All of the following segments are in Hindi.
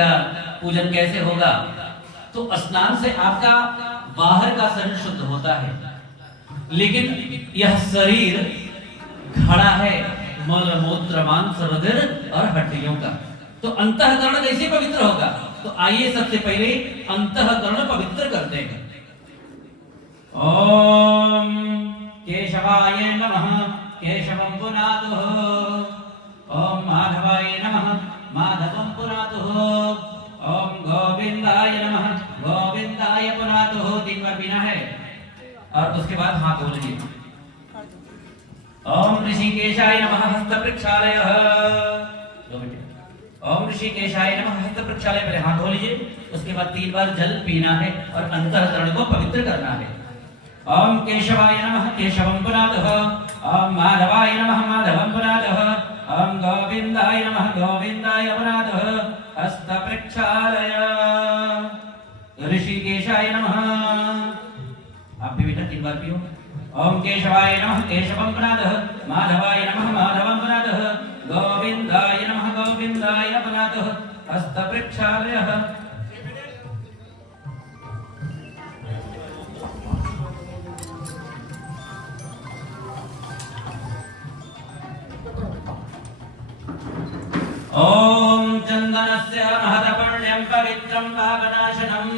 का पूजन कैसे होगा? तो स्नान से आपका बाहर का शरीर शुद्ध होता है, लेकिन यह शरीर घड़ा है मल मूत्र मांस रुधिर और हड्डियों का, तो अंतःकरण कैसे पवित्र होगा? तो आइए सबसे पहले अंतःकरण पवित्र करते हैं। ओम केशवाय नमः केशवं पुनातुः, ओम माधवाय नमः माधवं पुनातुः, ओम गोविंदाय नमः गोविंदाय पुनातुः। 3 बार पीना है और उसके बाद हाथ धो लीजिए। ओम ऋषिकेशाय नमः हस्त प्रक्षालयः, ओम ऋषिकेशाय नमः हस्त प्रक्षालय, पहले हाथ धो लीजिए, उसके बाद 3 बार जल पीना है और अंतःकरण को पवित्र करना है। ओम केशवाय नमः केशवं पुनातुः, ओम माधवाय नमः माधवं पुनातुः, ओम गोविंदाय नमः गोविंदाय पुनातुः हस्त प्रक्षालय। ऋषिकेशाय नमः, आप भी बेटा 3 बार पियो। ओम केशवाय नमः केशवं पुनातुः, माधवाय नमः माधवं पुनातुः, गोविंदाय नमः गोविंदाय पुनातुः हस्त प्रक्षालयः। ओम चंदनस्य महतपुण्यं पवित्रं पापनाशनम्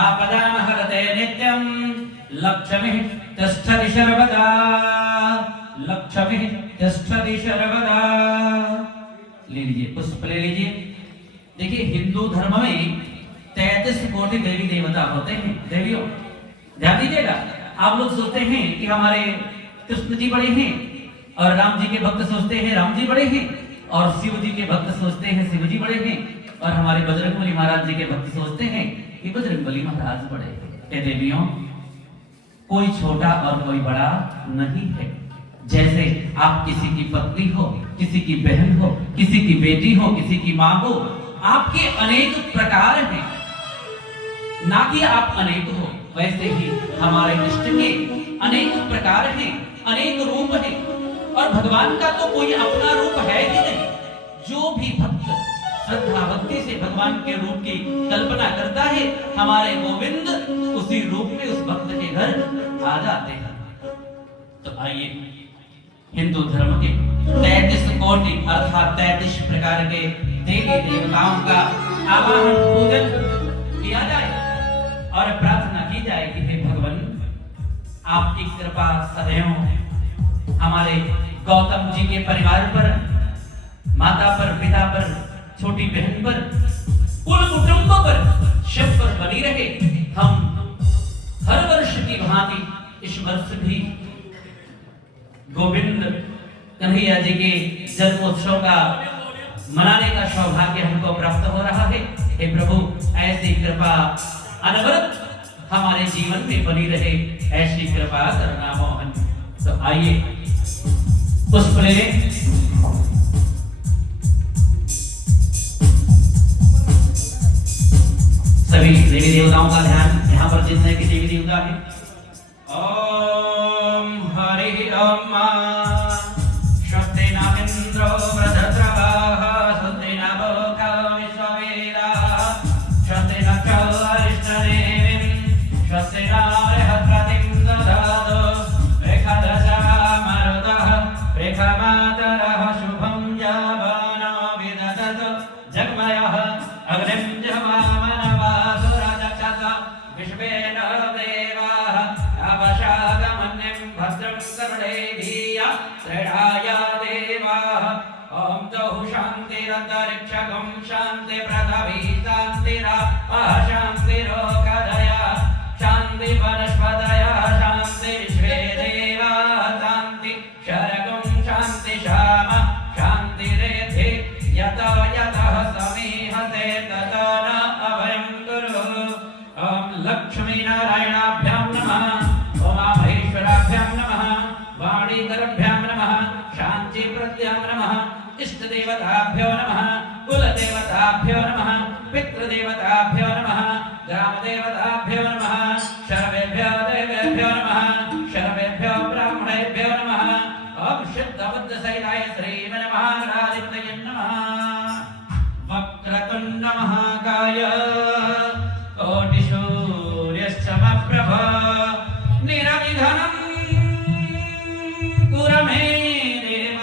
आपदामहरते नित्यं लक्ष्मीः तिष्ठति सर्वदा लक्ष्मीः तिष्ठति सर्वदा। ले लीजिए पुष्प ले लीजिए। देखिए हिंदू धर्म में 33 कोटि देवी देवता होते हैं। देवियों ध्यान दीजिएगा, आप लोग सोचते हैं कि हमारे कृष्ण जी बड़े हैं और राम जी के भक्त सोचते हैं राम जी बड़े हैं और शिव जी के भक्त सोचते हैं शिव जी बड़े हैं और हमारे बजरंगबली महाराज जी के भक्त सोचते हैं कि बजरंगबली महाराज बड़े हैं। देवियों कोई छोटा और कोई बड़ा नहीं है। जैसे आप किसी की पत्नी हो, किसी की बहन हो, किसी की बेटी हो, किसी की माँ हो, आपके अनेक प्रकार हैं, ना कि आप अनेक हो। वैसे ही हमारे इष्ट के अनेक प्रकार हैं, अनेक रूप हैं और भगवान का तो कोई अपना रूप है ही नहीं। जो भी भक्त श्रद्धा भक्ति से भगवान के रूप की कल्पना करता है, हमारे गोविंद उसी रूप में उस भक्त के घर आ जाते हैं। तो आइए हिंदू धर्म के 33 कोटि अर्थात 33 प्रकार के देवी देवताओं का आवाहन पूजन किया जाए और प्रार्थना की जाए कि हे भगवान आपकी कृपा सदैव हमारे गौतम जी के परिवार पर, माता पर, पिता पर, छोटी बहन पर, कुल कुटुंब पर, सब पर बनी रहे। हम हर वर्ष की भांति इस वर्ष भी गोविंद कन्हैया जी के जन्मोत्सव का मनाने का सौभाग्य हमको प्राप्त हो रहा है। हे प्रभु ऐसी कृपा अनवरत हमारे जीवन में बनी रहे, ऐसी कृपा करना मोहन। तो आइए पुष्प ले लें। सभी देवी देवताओं का ध्यान यहाँ पर जितने भी देवी देवता है। ओम हरि ओम स्वस्ति न इंद्रो वृषद्रवाः स्वस्ति न लोका विश्ववेदाः स्वस्ति न अरिष्टनेमिं स्वस्ति न बृहस्पतिं ददातु प्रेखमातरः शुभं यावनो विदधतु जगमयः अग्निं जवामनवासुरजक्षस विश्वेन देवाः अवशागमन्यं भद्रं कर्णेभिः त्रिणाय देवाः। ॐ द्यौः शान्तिरन्तरिक्षगं शान्ति पृथिवी शान्तिरापः शान्तिरोषधयः शान्ति वनस्पतयः शान्ति विश्वे देवाः शान्ति शरगं शान्ति श्याम शान्तिरेधि यतो यतः समीहते ततो न अभयं कुरु। ॐ लक्ष्मीनारायणाभ्यां नमः, उमामहेश्वराभ्यां नमः, वाणीकरभ्यां नमः, शान्तिप्रद्यां नमः, इष्टदेवताभ्यो नमः, कुलदेवताभ्यो नमः, पितृदेवताभ्यो नमः, ग्रामदेवताभ्यो नमः, सर्वेभ्यो देवेभ्यो नमः, सर्वेभ्यो ब्राह्मणेभ्यो नमः। ओम शुद्धबुद्धसहिताय श्रीमन्महागणाधिपतये नमः। वक्रतुण्ड महाकाय कोटिसूर्यश्चमप्रभा निरविघ्नं कुरु मे देव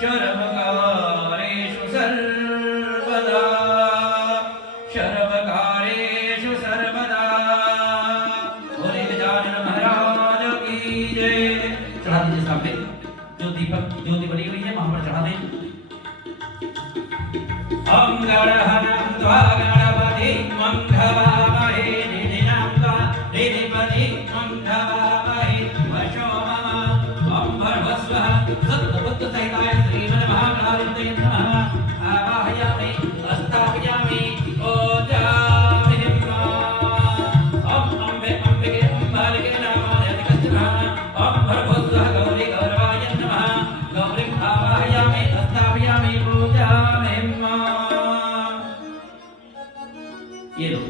सर्वकार्येषु सर्वदा सर्वकार्येषु सर्वदा। बोले गजानन महाराज की जय। चढ़ा दीजिए सामने जो दीपक ज्योति बनी हुई है वहां पर चढ़ा दें। ओम गणहनं त्वा गणपति मंघवामहे निधिनां त्वा निधिपति मंघवामहे वशो मम। ओम भर्गस्वः सत्पुत्रसहिताय श्रीमन्महागणाधिपतये नमः। आवाहयामि स्थापयामि ओजामि ओम अम्बे अम्बिके अम्बालिके नामानि अधिकस्थितः। ओम भर्गस्वः गौरी गौरवाय नमः। गौरीं आवाहयामि स्थापयामि पूजामि। ये लो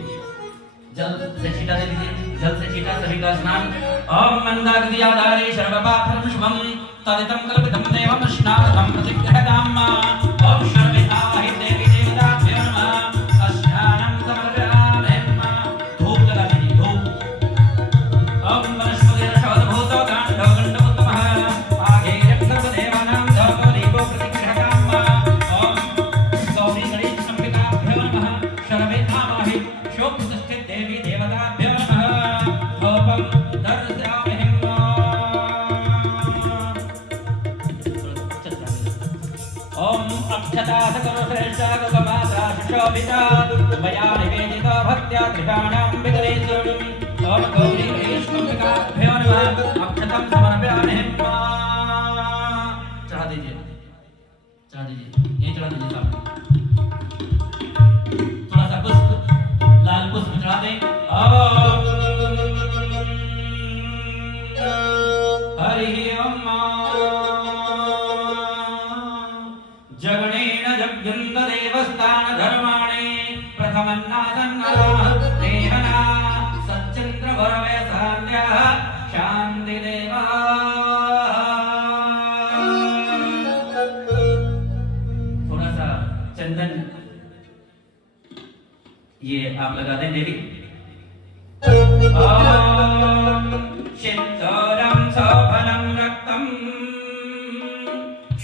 जल से छीटा दे दीजिए। जल से छीटा सभी का स्नान। ओम मंदाग्नियाधारे सर्वपापं शुभं तदितं कल्पितं देवं स्नातं प्रतिग्रहताम्। ओम सर्वे आवाहि देवी देवताभ्यो नमः। स्नानं समर्पयामि। धूप लगा दीजिए धूप। ओम वनस्पतिरशोधभूतो गाण्डो गण्डोत्तमः आगे सर्वदेवानां धूपो दीपो प्रतिग्रहताम्। ओम गौरी गणेश अंबिकाभ्यो नमः। सर्वे आवाहि शोभस्थित देवी देवताभ्यो नमः। धूपं दर्शयामि। ओम अक्षता सकलश्रेष्ठा गगमात्रा सुशोभिता मया निवेदिता भक्त्या कृपाणां विघ्नेश्वरम्। ओम गौरी गणेशाभ्यो नमः। अक्षतं समर्पयामि। चढ़ा दीजिए चढ़ा दीजिए ये चढ़ा दीजिए सामने। थोड़ा सा पुष्प लाल पुष्प चढ़ा दें। हरि ओम जगणेन जग्यन्त देवस्थान धर्माणि प्रथमन्नादन्नराः देहना सच्चन्द्र भरवे सान्ध्याः शान्ति देवा। थोड़ा सा चंदन ये आप लगा दें देवी। ओम सिंदूरं शोभनं रक्तं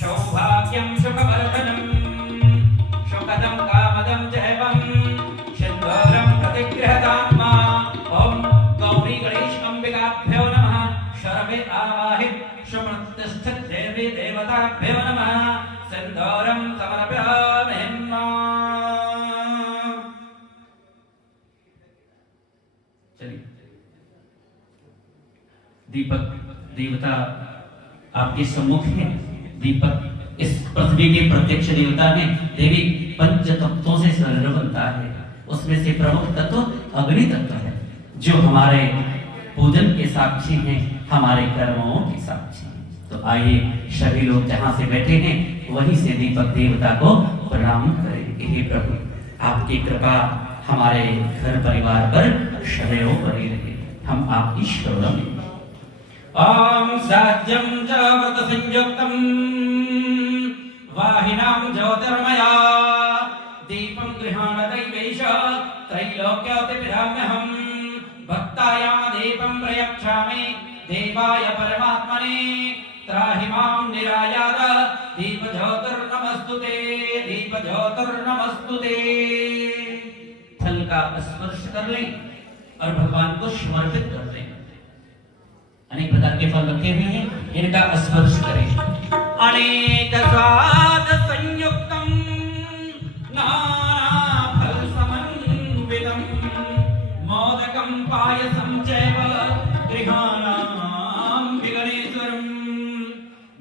सौभाग्यं सुखवर्धनं सुखदं कामदं जैवं सिंदूरं प्रतिगृहताम्। ओम गौरी गणेश अंबिकाभ्यो नमः। सर्वे आवाहि सुप्रतिष्ठित देवी देवताभ्यो नमः। सिंदूरं समर्पयामि। दीपक देवता आपके सम्मुख है। दीपक इस पृथ्वी के प्रत्यक्ष देवता है। देवी पंच तत्वों से सरल बनता है। उसमें से प्रमुख तत्व अग्नि तत्व है जो हमारे पूजन के साक्षी हैं, हमारे कर्मों के साक्षी हैं। तो आइए सभी लोग जहाँ से बैठे हैं वहीं से दीपक देवता को प्रणाम करें। हे प्रभु आपकी कृपा हमारे घर परिवार पर सदैव बनी रहे। हम आपकी शरण में। ओम साध्यं च व्रत संयुक्तं वाहिनां ज्योतिर्मया दीपं गृहाण दैवेश त्रैलोक्योतिविधाम्यहं। भक्तायां दीपं प्रयच्छामि देवाय परमात्मने त्राहि मां निरायाद दीपज्योतिर्नमस्तुते दीपज्योतिर्नमस्तुते। फल का स्पर्श कर लें और भगवान को समर्पित कर दें। अनेक प्रकार के फल रखे हुए हैं, इनका स्पर्श करें। अनेक स्वाद संयुक्तम नाना फल समन्वितम मोदकम पायसम चैव गृहाणां विघ्नेश्वरं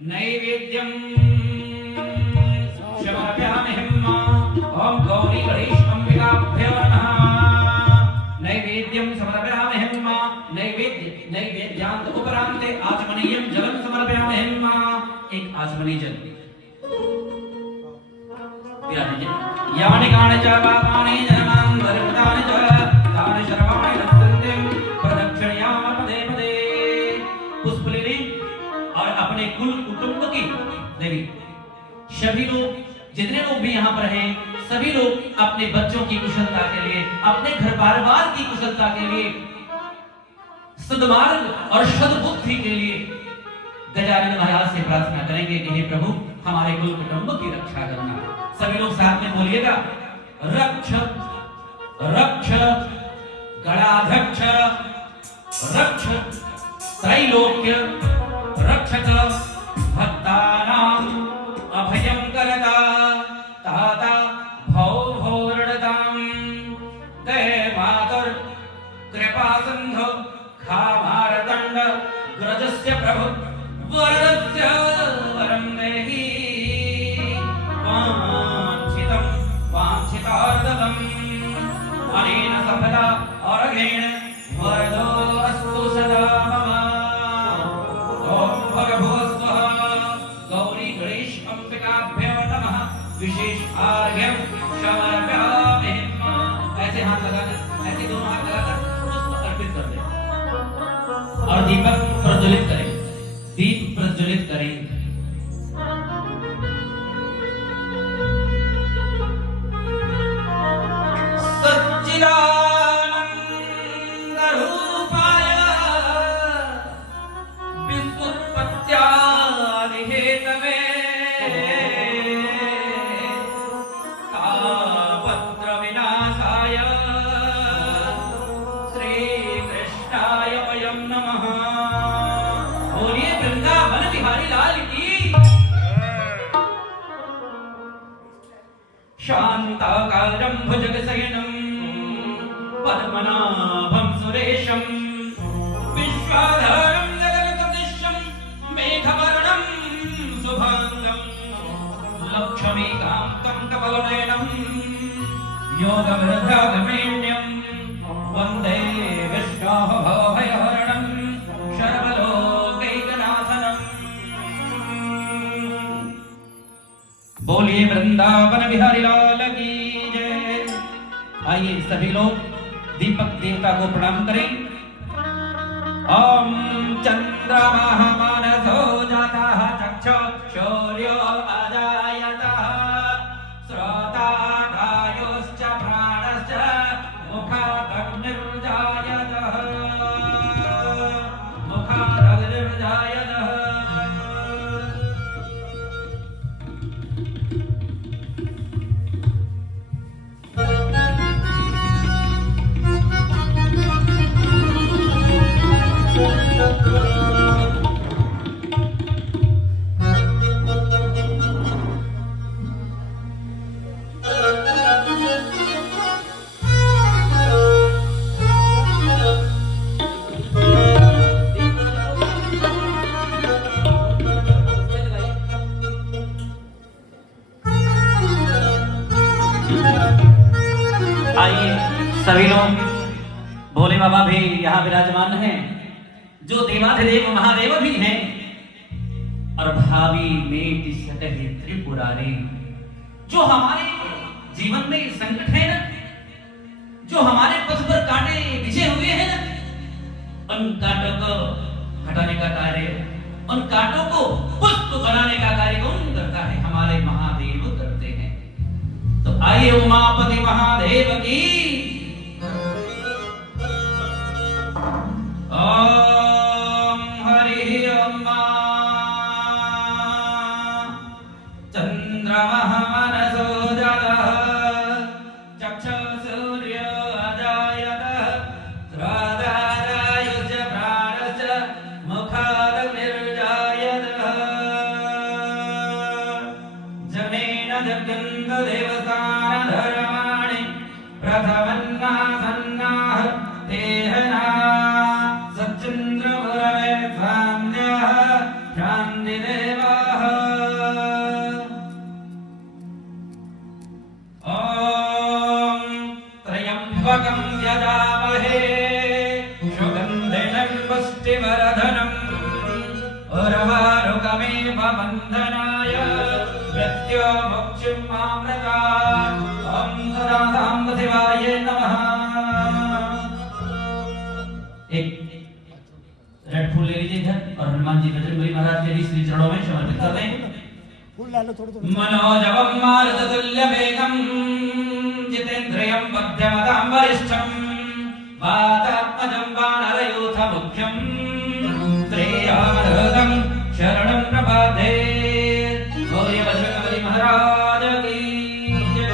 नैवेद्यं समर्पयामि। ओम गौरी गणेश अंबिकाभ्यो नमः। नैवेद्यं समर्पयामि। नैवेद्यान्त उपरान्ते आचमनीयं जलं समर्पयामि। एक आचमनीय जल यानि कानि च पापानि जन्मान् धर्मतानि च तानि सर्वाणि नश्यन्ति प्रदक्षिणायामि पदे पदे। पुष्प ले लें और अपने कुल कुटुंब की देवी सभी लोग जितने लोग भी यहाँ पर हैं सभी लोग अपने बच्चों की कुशलता के लिए, अपने घर परिवार की कुशलता के लिए, सद्मार्ग और सद्बुद्धि के लिए गजानन महाराज से प्रार्थना करेंगे कि हे प्रभु हमारे कुल कुटुंब की रक्षा करना। सभी लोग साथ में बोलिएगा, रक्ष रक्ष गणाध्यक्ष रक्ष त्रैलोक्य रक्षक भक्तानां अभयं करता ताता भवभोरणतां दये मातुर कृपा सिंधु खामारदंड ग्रजस्य प्रभु वरदस्य वरं देहि वाञ्छितं वाञ्छितार्थम् अनेन सफला अर्घेण वरदो अस्तु सदा मम। ओम भगवस्वः गौरी गणेश अंबिकाभ्यो नमः। विशेष अर्घ्यं समर्पयामि। ऐसे हाथ लगाकर, ऐसे दोनों हाथ लगाकर पुष्प अर्पित कर दें और दीपक प्रज्वलित करें। दीप प्रज्वलित करें। शांताकारं भुजगशयनं पद्मनाभं सुरेशं विश्वाधारं जगत्सदृशं मेघवर्णं शुभांगं लक्ष्मीकान्तं कमलनयनं योगवृद्धागमेण्यं वन्दे विष्णोः भवभयहरणं सर्वलोकैकनाथनं। बोलिए वृंदावन बिहारी लाल की जय। आइए सभी लोग दीपक देवता को प्रणाम करें। ओम चंद्रमाः मनसो जातः चक्षुर्यो अजायतः श्रोतादायोश्च प्राणश्च मुखादग्निर्जायतः मुखादग्निर्जायतः। आइए सभी लोग, भोले बाबा भी यहाँ विराजमान हैं, जो देवाधिदेव महादेव भी हैं, और भावी मेटि सकहि त्रिपुरारी, जो हमारे जीवन में संकट है ना, जो हमारे पथ पर कांटे बिछे हुए हैं ना, उन कांटों को हटाने का कार्य, उन कांटों को पुष्प बनाने का कार्य कौन करता है? हमारे महादेव करते हैं। तो आइए उमापति महादेव की ओम हरि ओम। चंद्रमः मनसो जातः चक्षुर्सूर्यो अजायतः श्रोतादायोश्च प्राणश्च मुखादग्निर्जायतः जनेन जगन्त देवतानधर्माणि प्रथमन्नासन्नाः देहना सच्चन्द्रमुरवे सान्द्यः शान्तिदेवाः। ॐ त्र्यम्बकं यजामहे सुगन्धिनं पुष्टिवर्धनम् उर्वारुकमेव बन्धनाय मृत्युमुक्षिमामृतात्। ॐ सदा साम्ब शिवाय नमः। एक रेड फूल ले लीजिए इधर और हनुमान जी बजरंगबली महाराज के श्री चरणों में समर्पित कर दें। मनोजवम मारुततुल्य वेगम श्रेयं मध्यमदां वरिष्ठं वातात्मजं वानरयूथमुख्यं श्रीरामदूतं शरणं प्रपद्ये। गौरी बजरंगबली महाराज की जय।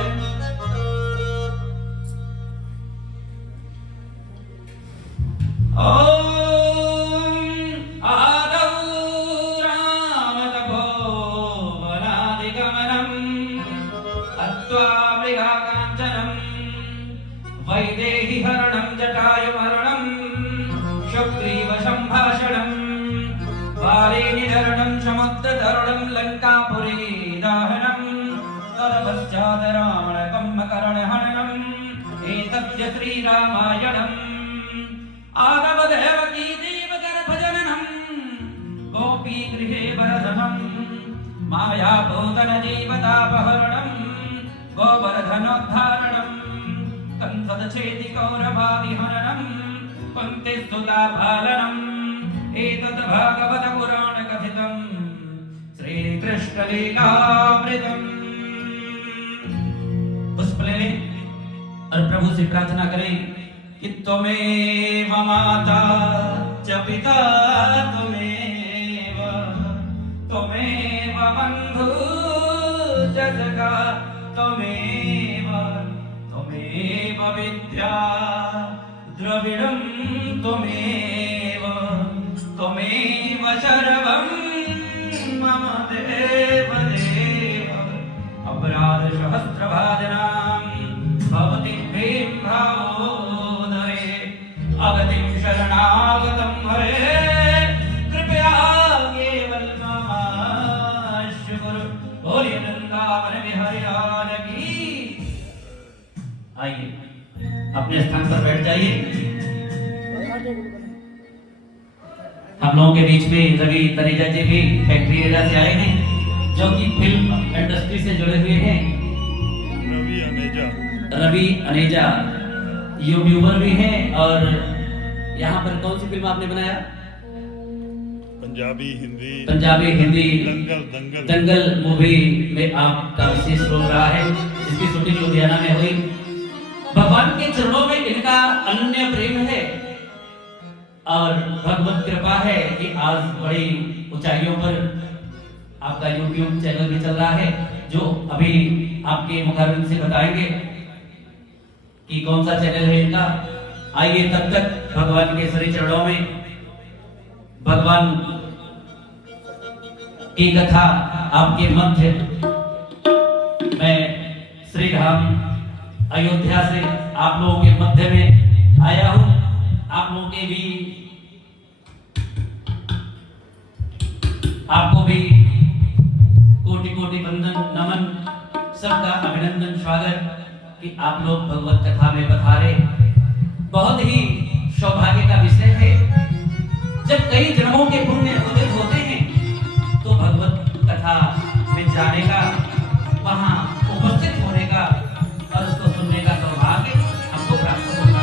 वैदेहि हरणं जटायुमरणं शुग्रीव संभाषणं वालीनिधरणं समुद्रतरणं लङ्कापुरी दाहनं तदपश्चात् रावणकम्मकरणहननम् एतद्य श्रीरामायणम्। आगमदेवकी देवगर्भजननं गोपीगृहे वरधनं मायाभूतनजीवतापहरणं गोवर्धनोद्धारणं कंसदछेदि कौरवादिहननं कुन्तिस्तुतापालनम् एतद् भागवत पुराण कथितं श्रीकृष्णलीलामृतम्। पुष्प ले लें और प्रभु से प्रार्थना करें कि त्वमेव माता च पिता त्वमेव बन्धु च सखा त्वमेव विद्या द्रविणं त्वमेव सर्वं मम देव अपराध सहस्रभाजनां भवति भीम भावोदये अगतिं शरणागतं हरे कृपया केवल मामाश्य गुरु। बोलिए वृंदावन बिहारी लाल की। आइए अपने स्थान पर बैठ जाइए। हम लोगों के बीच में रवि तनेजा जी भी फैक्ट्री एरिया से आए हैं, जो कि फिल्म इंडस्ट्री से जुड़े हुए हैं। रवि अनेजा यूट्यूबर भी हैं। और यहाँ पर कौन सी फिल्म आपने बनाया? पंजाबी हिंदी दंगल मूवी में आपका विशेष रोल रहा है, जिसकी शूटिंग लुधियाना में हुई। भगवान के चरणों में इनका अनन्य प्रेम है और भगवत कृपा है कि आज बड़ी ऊंचाइयों पर आपका YouTube चैनल भी चल रहा है, जो अभी आपके मुखारबिन से बताएंगे कि कौन सा चैनल है इनका। आइए तब तक भगवान के श्री चरणों में भगवान की कथा आपके मध्य मैं श्री राम अयोध्या से आप लोगों के मध्य में आया हूं। आपको भी कोटि कोटि वंदन नमन, सबका अभिनंदन स्वागत कि आप लोग भगवत कथा में पधारे। बहुत ही सौभाग्य का विषय है। जब कई जन्मों के पुण्य उदित होते हैं तो भगवत कथा में जाने का, वहां उपस्थित होने का और उसको सुनने का सौभाग्य हमको प्राप्त होगा।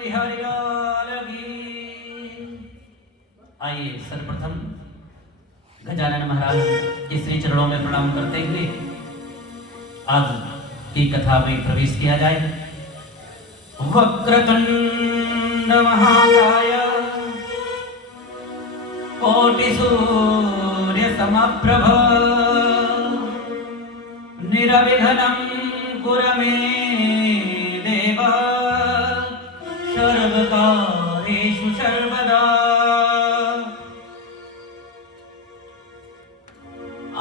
बिहारी लाल की। आइए सर्वप्रथम गजानन महाराज के श्री चरणों में प्रणाम करते हुए आज की कथा में प्रवेश किया जाए। वक्रतुंड महाकाय कोटि सूर्य समप्रभ निरविघ्नं कुरु मे देव सर्वकार्येषु सर्वदा।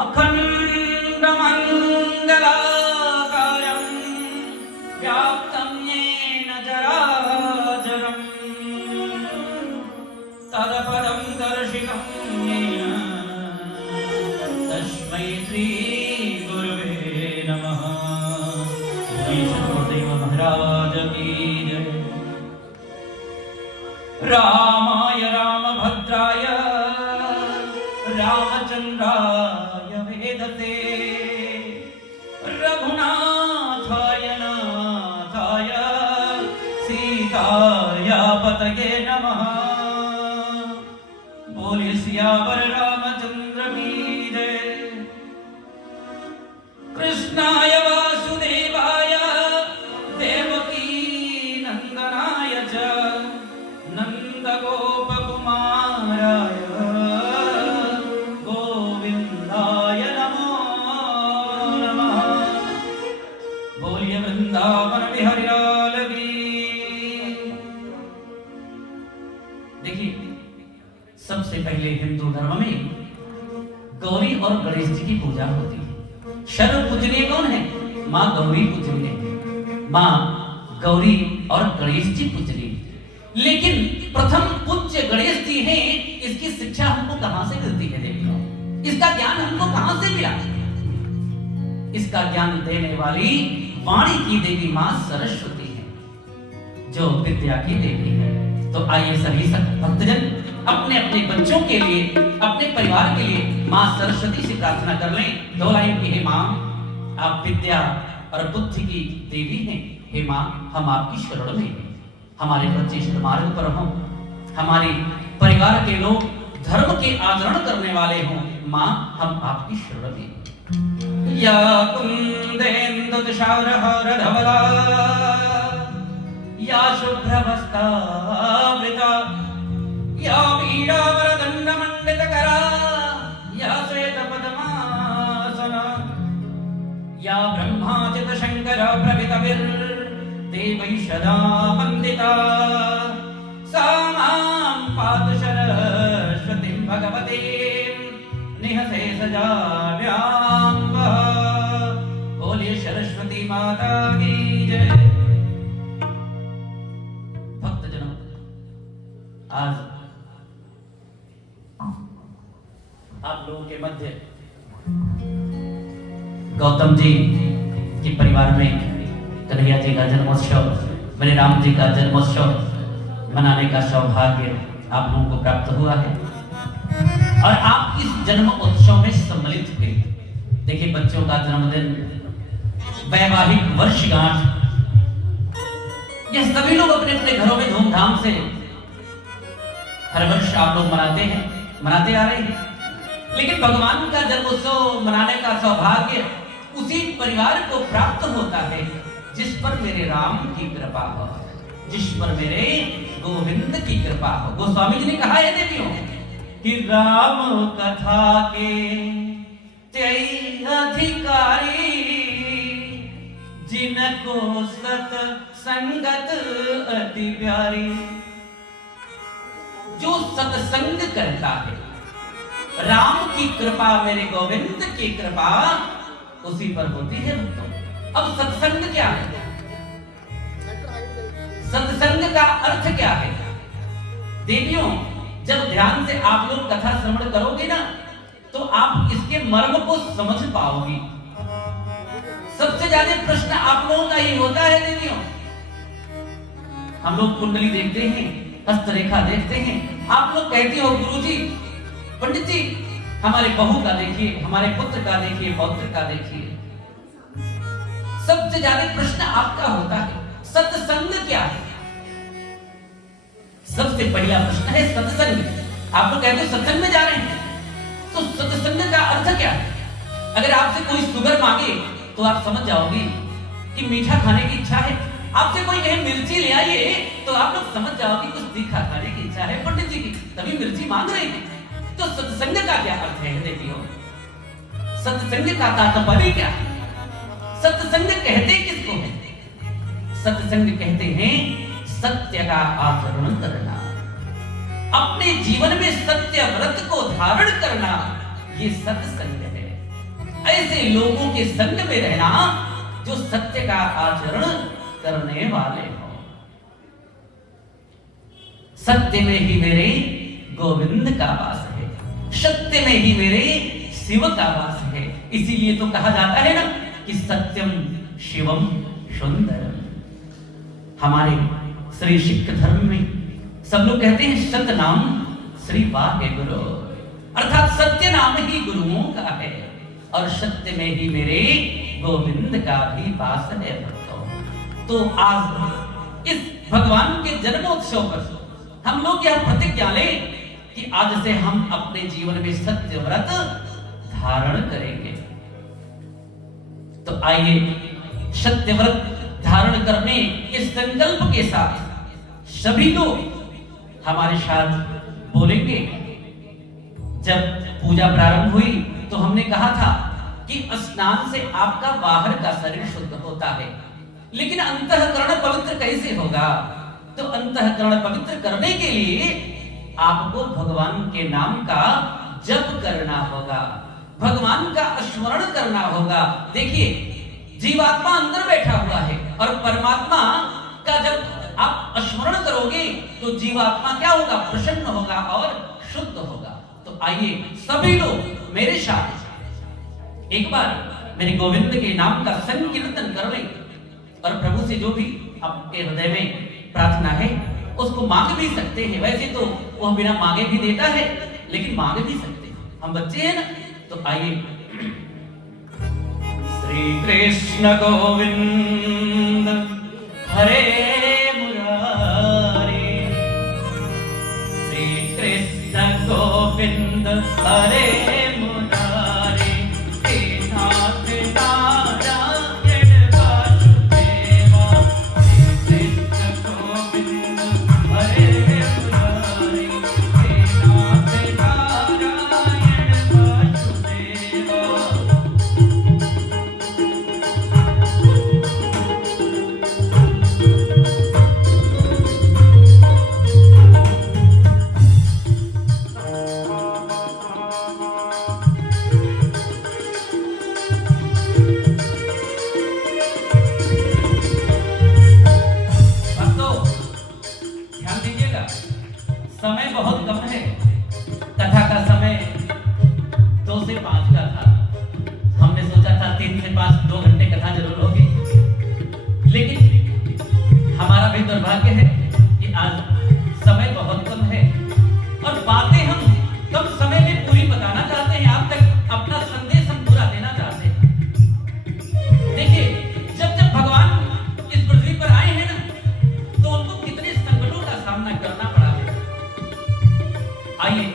अखण्डमङ्गलाकारं व्याप्तं येन चराचरं तत्पदं दर्शितं येन तस्मै श्री गुरुवे नमः। गुरुदेव महाराज की जय। रामाय रामभद्राय रामचन्द्राय वेदसे रघुनाथाय नाथाय सीताय पतये नमः। बोले सियावर रामचंद्र की जय। कृष्णाय वासुदेवाय देवकी नंदनाय च नंदगोपकुमाराय गोविंदाय नमो नमः। बोलिए वृंदावन बिहारी लाल की। देखिए सबसे पहले हिंदू धर्म में गौरी और गणेश जी की पूजा होती है। सर्व पूजनीय कौन है? माँ गौरी पूजनीय है। माँ गौरी और गणेश जी पूजनीय। लेकिन प्रथम पूज्य गणेश जी हैं, इसकी शिक्षा हमको कहां से मिलती है देवियों? इसका ज्ञान हमको कहां से मिला? इसका ज्ञान देने वाली वाणी की देवी मां सरस्वती है, जो विद्या की देवी है। तो आइए सभी भक्तजन अपने अपने बच्चों के लिए, अपने परिवार के लिए मां सरस्वती से प्रार्थना कर लें। दो लाइन की, हे मां आप विद्या और बुद्धि की देवी हैं। हे मां हम आपकी शरण में हैं। हमारे बच्चे सन्मार्ग पर हों, हमारे परिवार के लोग धर्म के आचरण करने वाले हों। मां हम आपकी शरण में। या कुंदेन्दु तुषारहार धवला या शुभ्रवस्त्रावृता या वीणावरदण्डमण्डितकरा या श्वेतपद्मासना या ब्रह्माचित शंकर प्रभृतिर्देवैः सदा वन्दिता सा मां पातु सरस्वतीं भगवतीं निहसे सजाव्याम्बः। बोलिए सरस्वती माता की जय। भक्तजनों आज आप लोगों के मध्य गौतम जी के परिवार में कन्हैया जी का जन्मोत्सव, मेरे राम जी का जन्मोत्सव मनाने का सौभाग्य आप लोगों को प्राप्त हुआ है और आप इस जन्म उत्सव में सम्मिलित हुए। देखिए बच्चों का जन्मदिन, वैवाहिक वर्षगांठ, ये सभी लोग अपने अपने घरों में धूमधाम से हर वर्ष आप लोग मनाते हैं, मनाते आ रहे हैं। लेकिन भगवान का जन्मोत्सव मनाने का सौभाग्य उसी परिवार को प्राप्त होता है जिस पर मेरे राम की कृपा हो, जिस पर मेरे गोविंद की कृपा हो। गोस्वामी जी ने कहा है देवियों कि राम कथा के तेई अधिकारी जिनको सत संगत अति प्यारी। जो सत्संग करता है, राम की कृपा, मेरे गोविंद की कृपा उसी पर होती है भक्तों। अब सत्संग क्या है? सत्संग का अर्थ क्या है? देवियों जब ध्यान से आप लोग कथा श्रवण करोगे ना तो आप इसके मर्म को समझ पाओगे। सबसे ज्यादा प्रश्न आप लोगों का ही होता है देवियों। हम लोग कुंडली देखते हैं, हस्तरेखा देखते हैं, आप लोग कहते हो गुरुजी, पंडित जी हमारे बहू का देखिए, हमारे पुत्र का देखिए, पौत्र का देखिए। सबसे ज्यादा प्रश्न आपका होता है सत्संग क्या है? सबसे बढ़िया प्रश्न है सत्संग। आप लोग कहते हो सत्संग में जा रहे हैं, तो सत्संग का अर्थ क्या है? अगर आपसे कोई शुगर मांगे तो आप समझ जाओगे कि मीठा खाने की इच्छा है। आपसे कोई कहे मिर्ची ले आइए तो आप लोग समझ जाओगे कुछ तीखा खाने की इच्छा है पंडित जी की, तभी मिर्ची मांग रहे हैं। तो सत्संग का क्या अर्थ है देखियो, सत्संग का तात्पर्य क्या है? सत्संग कहते किसको है? सत्संग कहते हैं सत्य का आचरण करना, अपने जीवन में सत्य व्रत को धारण करना, ये सत्संग है। ऐसे लोगों के संग में रहना जो सत्य का आचरण करने वाले हो। सत्य में ही मेरे गोविंद का वास है, सत्य में ही मेरे शिव का वास है। इसीलिए तो कहा जाता है ना कि सत्यम शिवम सुंदरम। हमारे श्री सिख धर्म में सब लोग कहते हैं सत्य नाम श्री वाहेगुरु, अर्थात सत्य नाम ही गुरुओं का है और सत्य में ही मेरे गोविंद का भी वास है भक्तों। तो आज इस भगवान के जन्मोत्सव पर हम लोग यह प्रतिज्ञा लें कि आज से हम अपने जीवन में सत्य व्रत धारण करेंगे। तो आइए सत्य व्रत धारण करने के संकल्प के साथ सभी लोग हमारे साथ बोलेंगे। जब पूजा प्रारंभ हुई तो हमने कहा था कि स्नान से आपका बाहर का शरीर शुद्ध होता है, लेकिन अंतःकरण पवित्र कैसे होगा? तो अंतःकरण पवित्र करने के लिए आपको भगवान के नाम का जप करना होगा, भगवान का स्मरण करना होगा। देखिए जीवात्मा अंदर बैठा हुआ है और परमात्मा का जब आप स्मरण करोगे तो जीवात्मा क्या होगा? प्रसन्न होगा और शुद्ध होगा। तो आइए सभी लोग मेरे साथ एक बार मेरे गोविंद के नाम का संकीर्तन कर लें और प्रभु से जो भी आपके हृदय में प्रार्थना है उसको मांग भी सकते हैं। वैसे तो वो बिना मांगे भी देता है, लेकिन मांग भी सकते हैं, हम बच्चे हैं ना। तो आइए श्री कृष्ण गोविंद हरे मुरारी, श्री कृष्ण गोविंद हरे मुरारी, हे नाथ नारायण वासुदेवा, श्री कृष्ण गोविंद हरे मुरारी, हे नाथ नारायण वासुदेवा। समय बहुत कम है, कथा का समय 2 से 5 का था। हमने सोचा था 3 से 5 2 घंटे कथा जरूर होगी, लेकिन हमारा भी दुर्भाग्य है कि आज समय बहुत कम है और बातें हम कम समय में पूरी बताना चाहते हैं, आप तक अपना संदेश हम पूरा देना चाहते हैं। देखिए जब जब भगवान इस पृथ्वी पर आए हैं ना, तो उनको कितने संकटों का सामना करना पड़ा है। आइए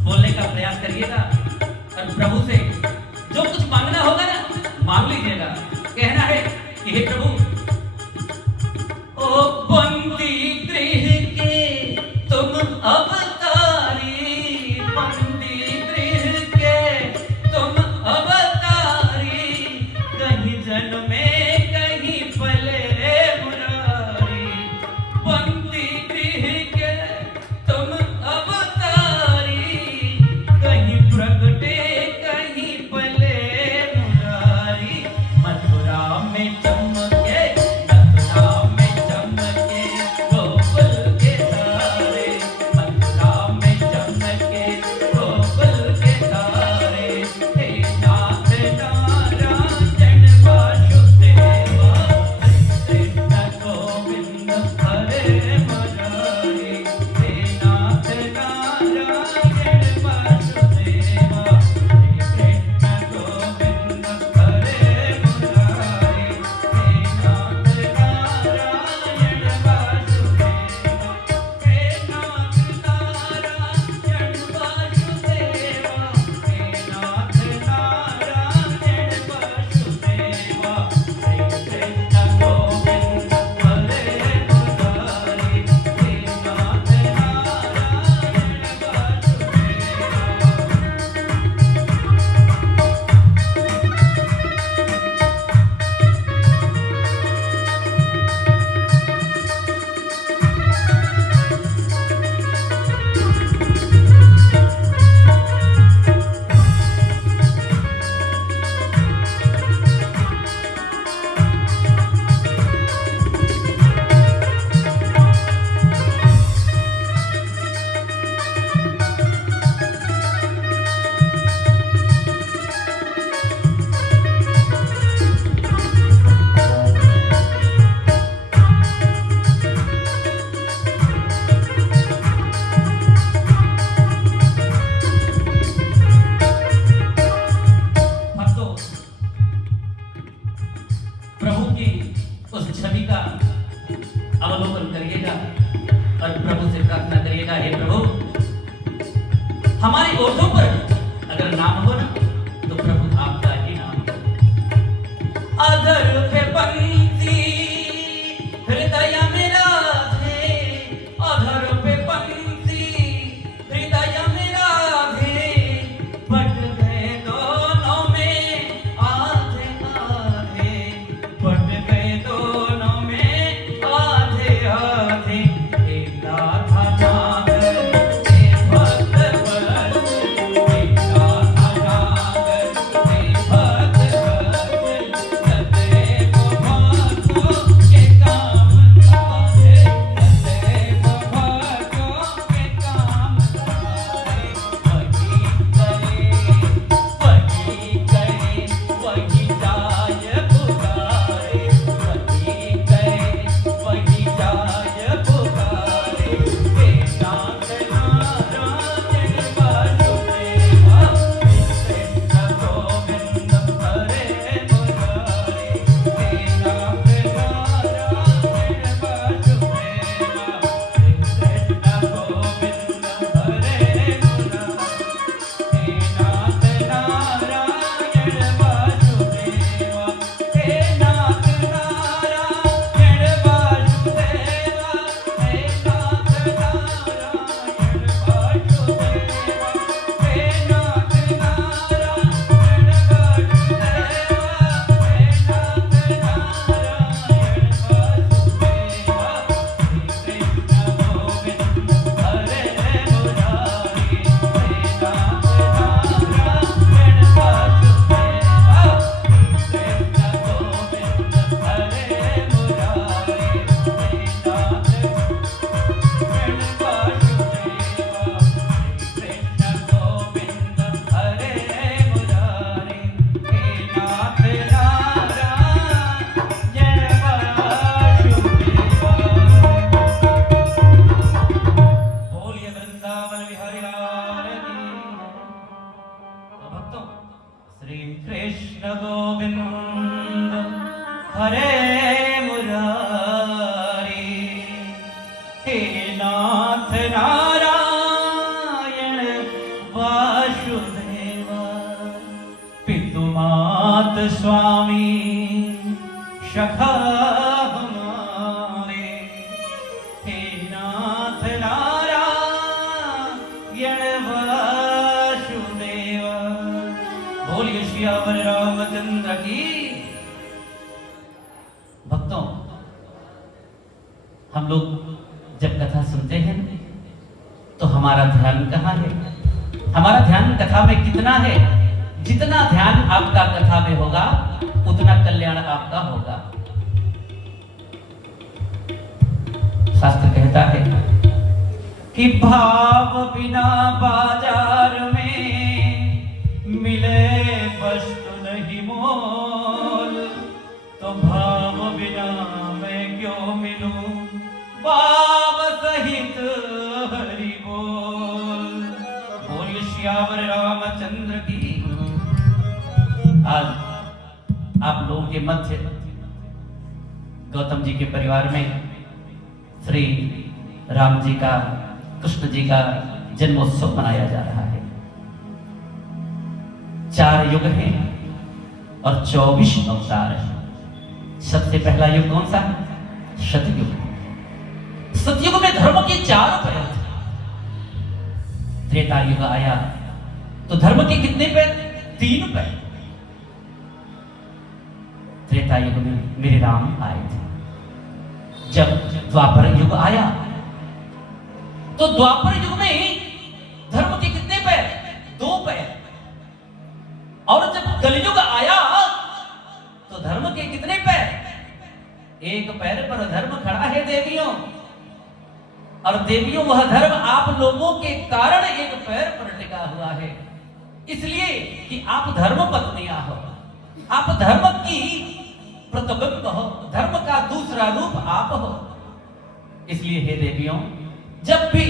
बोलने का प्रयास करिएगा और प्रभु से जो कुछ मांगना होगा ना मांग लीजिएगा। कहना है कि हे प्रभु, ओ बंदी गृह के तुम अवतारी, बंदी गृह के तुम अवतारी, कहीं जन्मे कहीं पले मुरारी, बंदी गृह के तुम अवतारी, कहीं प्रगटे कहीं पले मुरारी, मथुरा में चमके मथुरा में चमके गोकुल के तारे, मथुरा में चमके गोकुल के तारे, हे नाथ नारायण वासुदेवा, कृष्ण गोविंद हरे मुरारी, हे नाथ नारायण वासुदेवा, कृष्ण गोविंद हरे मुरारी, हे नाथ नारायण वासुदेवा, हे नाथ नारायण वासुदेवा, हे नाथ नारायण वासुदेवा, श्री कृष्ण गोविंद हरे मुरारी, हे नाथ नारायण वासुदेवा। भक्तों, प्रभु की उस छवि का अवलोकन करिएगा और प्रभु से प्रार्थना करिएगा, हे प्रभु, हमारी ओठों पर अगर नाम हो ना तो प्रभु आपका ही नाम हो। अधर पे पंक्ति हृदय में राधे, अधर पे पंक्ति हृदय में राधे, बट गए दोनों में आधे आधे, बट गए दोनों में आधे आधे, हे राधा नागर हे भक्त वत्सल, हे राधा नागर हे भक्त वत्सल, सदैव भक्तों के काम सारे, सदैव भक्तों के काम सारे, वही करे वही जाय पुकारे, वही करे वही जाय पुकारे, हे नाथ नारायण वासुदेवा, कृष्ण गोविंद हरे मुरारी, हे नाथ नारायण वासुदेवा, कृष्ण गोविंद हरे मुरारी, हे नाथ नारायण वासुदेवा, हे नाथ नारायण वासुदेवा, हे नाथ नारायण वासुदेवा, हे नाथ नारायण वासुदेवा, हे नाथ नारायण वासुदेवा, श्री कृष्ण गोविंद हरे मुरारी, हे नाथ नारायण वासुदेवा, कृष्ण गोविंद हरे मुरारी, हे नाथ नारायण वासुदेवा, कृष्ण गोविंद हरे मुरारी, हे नाथ नारायण वासुदेवा। बोलिए वृंदावन बिहारी लाल की। तो भक्तों, श्री कृष्ण गोविंद हरे मुरारी, हे नाथ नारायण वासुदेव पितुमात स्वामी सखा हमारे हे नाथ नारायण वासुदेव। बोलिए सियावर रामचंद्र की। भक्तों, हम लोग जब कथा सुनते हैं तो हमारा ध्यान कहाँ है? हमारा ध्यान कथा में कितना है? जितना ध्यान आपका कथा में होगा उतना कल्याण आपका होगा। शास्त्र कहता है कि भाव बिना बाजार में मिले वस्तु नहीं मोल, तो भाव बिना मैं क्यों मिलूं भाव सहित हरि बोल। बोल श्यावर रामचंद्र की। आज आप लोगों के मध्य गौतम जी के परिवार में श्री राम जी का, कृष्ण जी का जन्मोत्सव मनाया जा रहा है। 4 युग हैं और 24 अवतार हैं। सबसे पहला युग कौन सा है? सतयुग। सतयुग में धर्म के 4 पैर थे। त्रेता युग आया तो धर्म के कितने पैर? 3 पैर। त्रेता युग में मेरे राम आए थे। जब द्वापर युग आया तो द्वापर युग में धर्म के कितने पैर? 2 पैर। और जब कलयुग आया तो धर्म के कितने पैर? 1 पैर पर धर्म खड़ा है देवियों। और देवियों, वह धर्म आप लोगों के कारण 1 पैर पर टिका हुआ है, इसलिए कि आप धर्म पत्नियां हो, आप धर्म की प्रतिबिंब हो, धर्म का दूसरा रूप आप हो। इसलिए हे देवियों, जब भी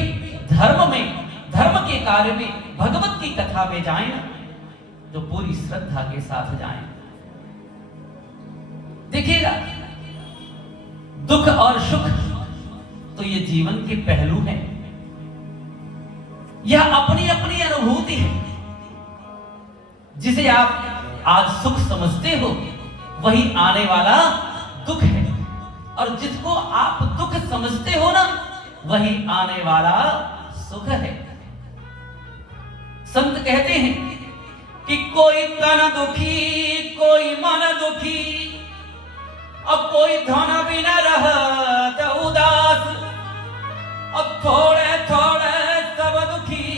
धर्म में, धर्म के कार्य में, भगवत की कथा में जाएं तो पूरी श्रद्धा के साथ जाएं। देखिएगा, दुख और सुख तो ये जीवन के पहलू हैं। यह अपनी अपनी अनुभूति है। जिसे आप आज सुख समझते हो वही आने वाला दुख है, और जिसको आप दुख समझते हो ना वही आने वाला सुख है। संत कहते हैं कि कोई तन दुखी, कोई मन दुखी, अब कोई धन भी न रहत उदास, अब थोड़े थोड़े सब दुखी,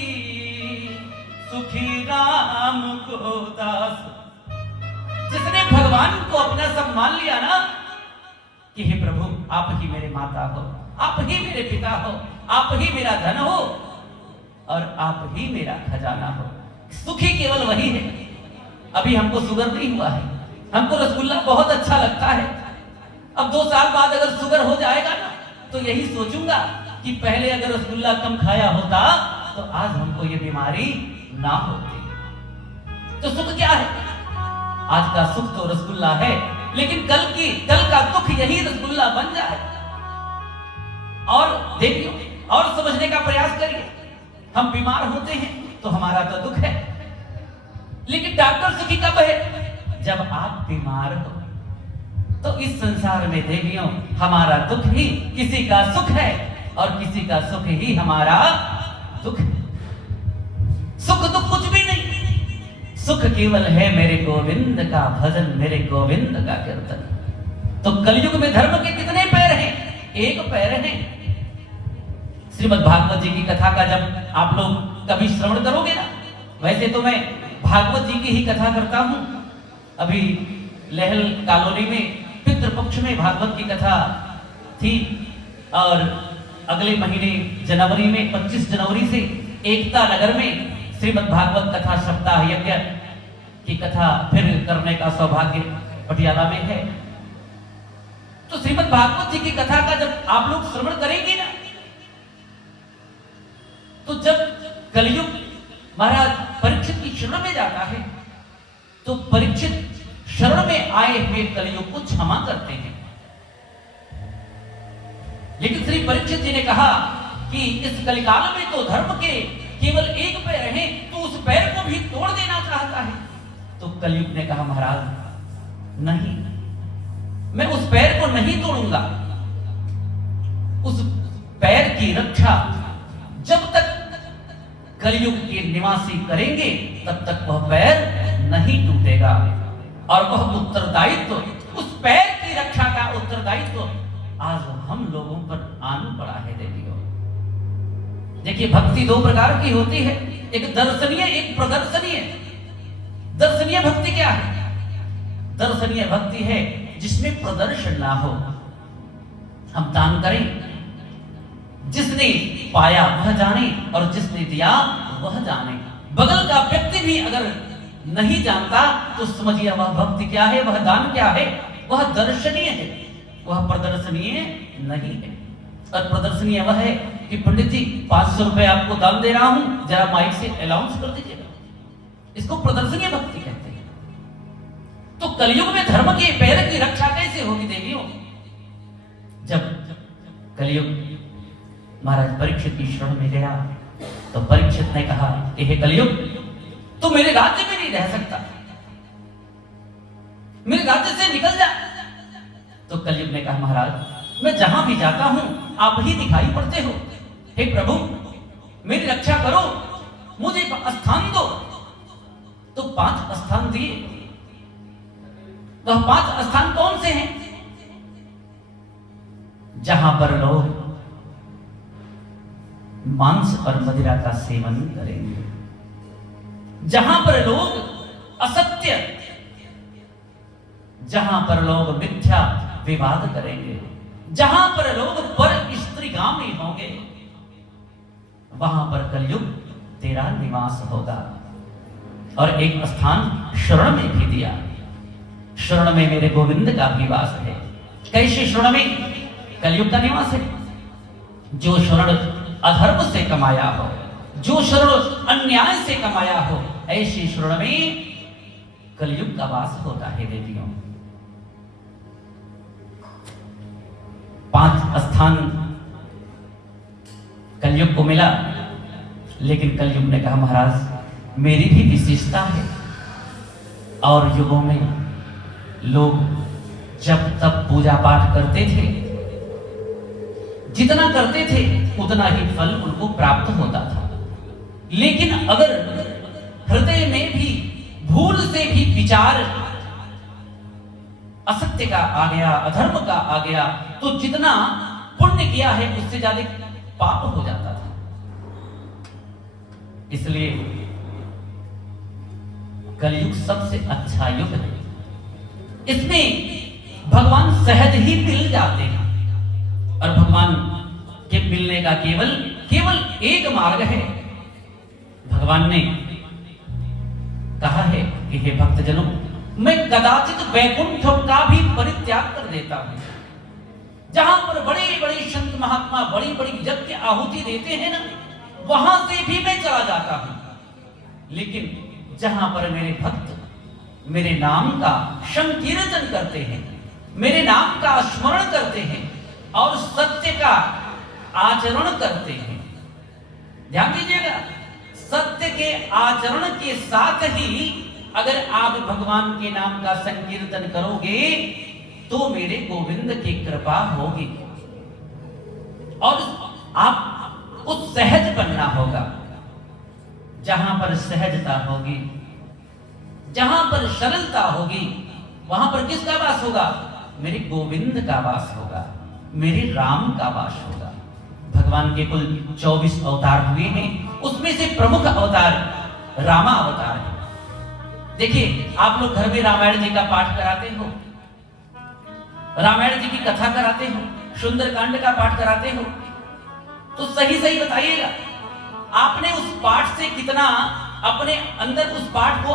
सुखी राम को दास। जिसने भगवान को अपना सब मान लिया ना कि हे प्रभु, आप ही मेरे माता हो, आप ही मेरे पिता हो, आप ही मेरा धन हो और आप ही मेरा खजाना हो, सुखी केवल वही है। अभी हमको शुगर नहीं हुआ है, हमको रसगुल्ला बहुत अच्छा लगता है। अब 2 साल बाद अगर शुगर हो जाएगा ना तो यही सोचूंगा कि पहले अगर रसगुल्ला कम खाया होता तो आज हमको ये बीमारी ना होती। तो सुख क्या है? आज का सुख तो रसगुल्ला है, लेकिन कल का दुख यही रसगुल्ला बन जाए। और देखिए, और समझने का प्रयास करिए। हम बीमार होते हैं तो हमारा तो दुख है, लेकिन डॉक्टर सुखी कब है? जब आप बीमार हो। तो इस संसार में देवियों, हमारा दुख ही किसी का सुख है और किसी का सुख ही हमारा दुख है। सुख दुख कुछ भी नहीं, सुख केवल है मेरे गोविंद का भजन, मेरे गोविंद का कीर्तन। तो कलयुग में धर्म के कितने पैर हैं? 1 पैर है। श्रीमद् भागवत जी की कथा का जब आप लोग कभी श्रवण करोगे ना, वैसे तो मैं भागवत जी की ही कथा करता हूं। अभी लहल कॉलोनी में पितृपक्ष में भागवत की कथा थी, और अगले महीने जनवरी में 25 जनवरी से एकता नगर में श्रीमद् भागवत कथा सप्ताह यज्ञ की कथा फिर करने का सौभाग्य पटियाला में है। तो श्रीमद् भागवत जी की कथा का जब आप लोग श्रवण करेंगे ना, तो जब कलयुग महाराज परीक्षित की शरण में जाता है तो परीक्षित शरण में आए हुए कलयुग को क्षमा करते हैं। लेकिन श्री परीक्षित जी ने कहा कि इस कलिकाल में तो धर्म के केवल 1 पैर हैं, तू तो कलयुग ने कहा महाराज नहीं, मैं उस पैर को नहीं तोड़ूंगा। उस पैर की रक्षा जब तक कलयुग के निवासी करेंगे तब तक वह पैर नहीं टूटेगा। और वह उत्तरदायित्व, उस पैर की रक्षा का उत्तरदायित्व आज हम लोगों पर आन पड़ा है देवियों। देखिए भक्ति दो प्रकार की होती है, एक दर्शनीय एक प्रदर्शनीय। दर्शनीय भक्ति क्या है? दर्शनीय भक्ति है जिसमें प्रदर्शन ना हो। हम दान करें, जिसने पाया वह जाने और जिसने दिया वह जाने। बगल का व्यक्ति भी अगर नहीं जानता तो समझिए वह भक्ति क्या है, वह दान क्या है। वह दर्शनीय है, वह प्रदर्शनीय नहीं है। और प्रदर्शनीय वह है कि पंडित जी 500 रुपए आपको दान दे रहा हूं, जरा माइक से अनाउंस कर दीजिएगा। इसको प्रदर्शनीय भक्ति कहते हैं। तो कलयुग में धर्म के पैर की रक्षा कैसे होगी देवियों? जब कलयुग महाराज परीक्षित की शरण में गया तो परीक्षित ने कहा कि हे कलयुग, तू मेरे राज्य में नहीं रह सकता, मेरे राज्य से निकल जा। तो कलयुग ने कहा महाराज मैं जहां भी जाता हूं आप ही दिखाई पड़ते हो। हे प्रभु मेरी रक्षा करो, मुझे स्थान दो। तो 5 स्थान दिए। वह 5 स्थान कौन से हैं? जहां पर लोग मांस और मदिरा का सेवन करेंगे, जहां पर लोग असत्य, जहां पर लोग मिथ्या विवाद करेंगे, जहां पर लोग पर स्त्रीगामी होंगे, वहां पर कलयुग तेरा निवास होगा। और एक स्थान शरण में भी दिया। शरण में मेरे गोविंद का निवास है। कैसे शरण में? कलयुग का निवास है। जो शरण अधर्म से कमाया हो, जो शरण अन्याय से कमाया हो, ऐसी शरण में कलयुग का वास होता है देवियों। 5 स्थान कलयुग को मिला, लेकिन कलयुग ने कहा महाराज मेरी भी विशेषता है। और युगों में लोग जब तब पूजा पाठ करते थे, जितना करते थे उतना ही फल उनको प्राप्त होता था। लेकिन अगर हृदय में भी भूल से भी विचार असत्य का आ गया, अधर्म का आ गया, तो जितना पुण्य किया है उससे ज्यादा पाप हो जाता था। इसलिए कलयुग सबसे अच्छा युग है। इसमें भगवान सहज ही मिल जाते हैं। और भगवान के मिलने का केवल एक मार्ग है। भगवान ने कहा है कि हे भक्तजनों, मैं कदाचित वैकुंठ का भी परित्याग कर देता हूं। जहां पर बड़े बड़े संत महात्मा बड़ी बड़ी यज्ञ आहुति देते हैं ना, वहां से भी मैं चला जाता हूं। लेकिन जहां पर मेरे भक्त मेरे नाम का संकीर्तन करते हैं, मेरे नाम का स्मरण करते हैं और सत्य का आचरण करते हैं, ध्यान दीजिएगा, सत्य के आचरण के साथ ही अगर आप भगवान के नाम का संकीर्तन करोगे तो मेरे गोविंद की कृपा होगी। और आपको सहज बनना होगा। जहां पर सहजता होगी, जहां पर सरलता होगी, वहां पर किसका वास होगा? मेरे गोविंद का वास होगा, मेरे राम का वास होगा। भगवान के कुल 24 अवतार हुए हैं, उसमें से प्रमुख अवतार रामा अवतार है। देखिए आप लोग घर में रामायण जी का पाठ कराते हो, रामायण जी की कथा कराते हो, सुंदरकांड का पाठ कराते हो, तो सही सही बताइएगा आपने उस पाठ से कितना अपने अंदर, उस पाठ को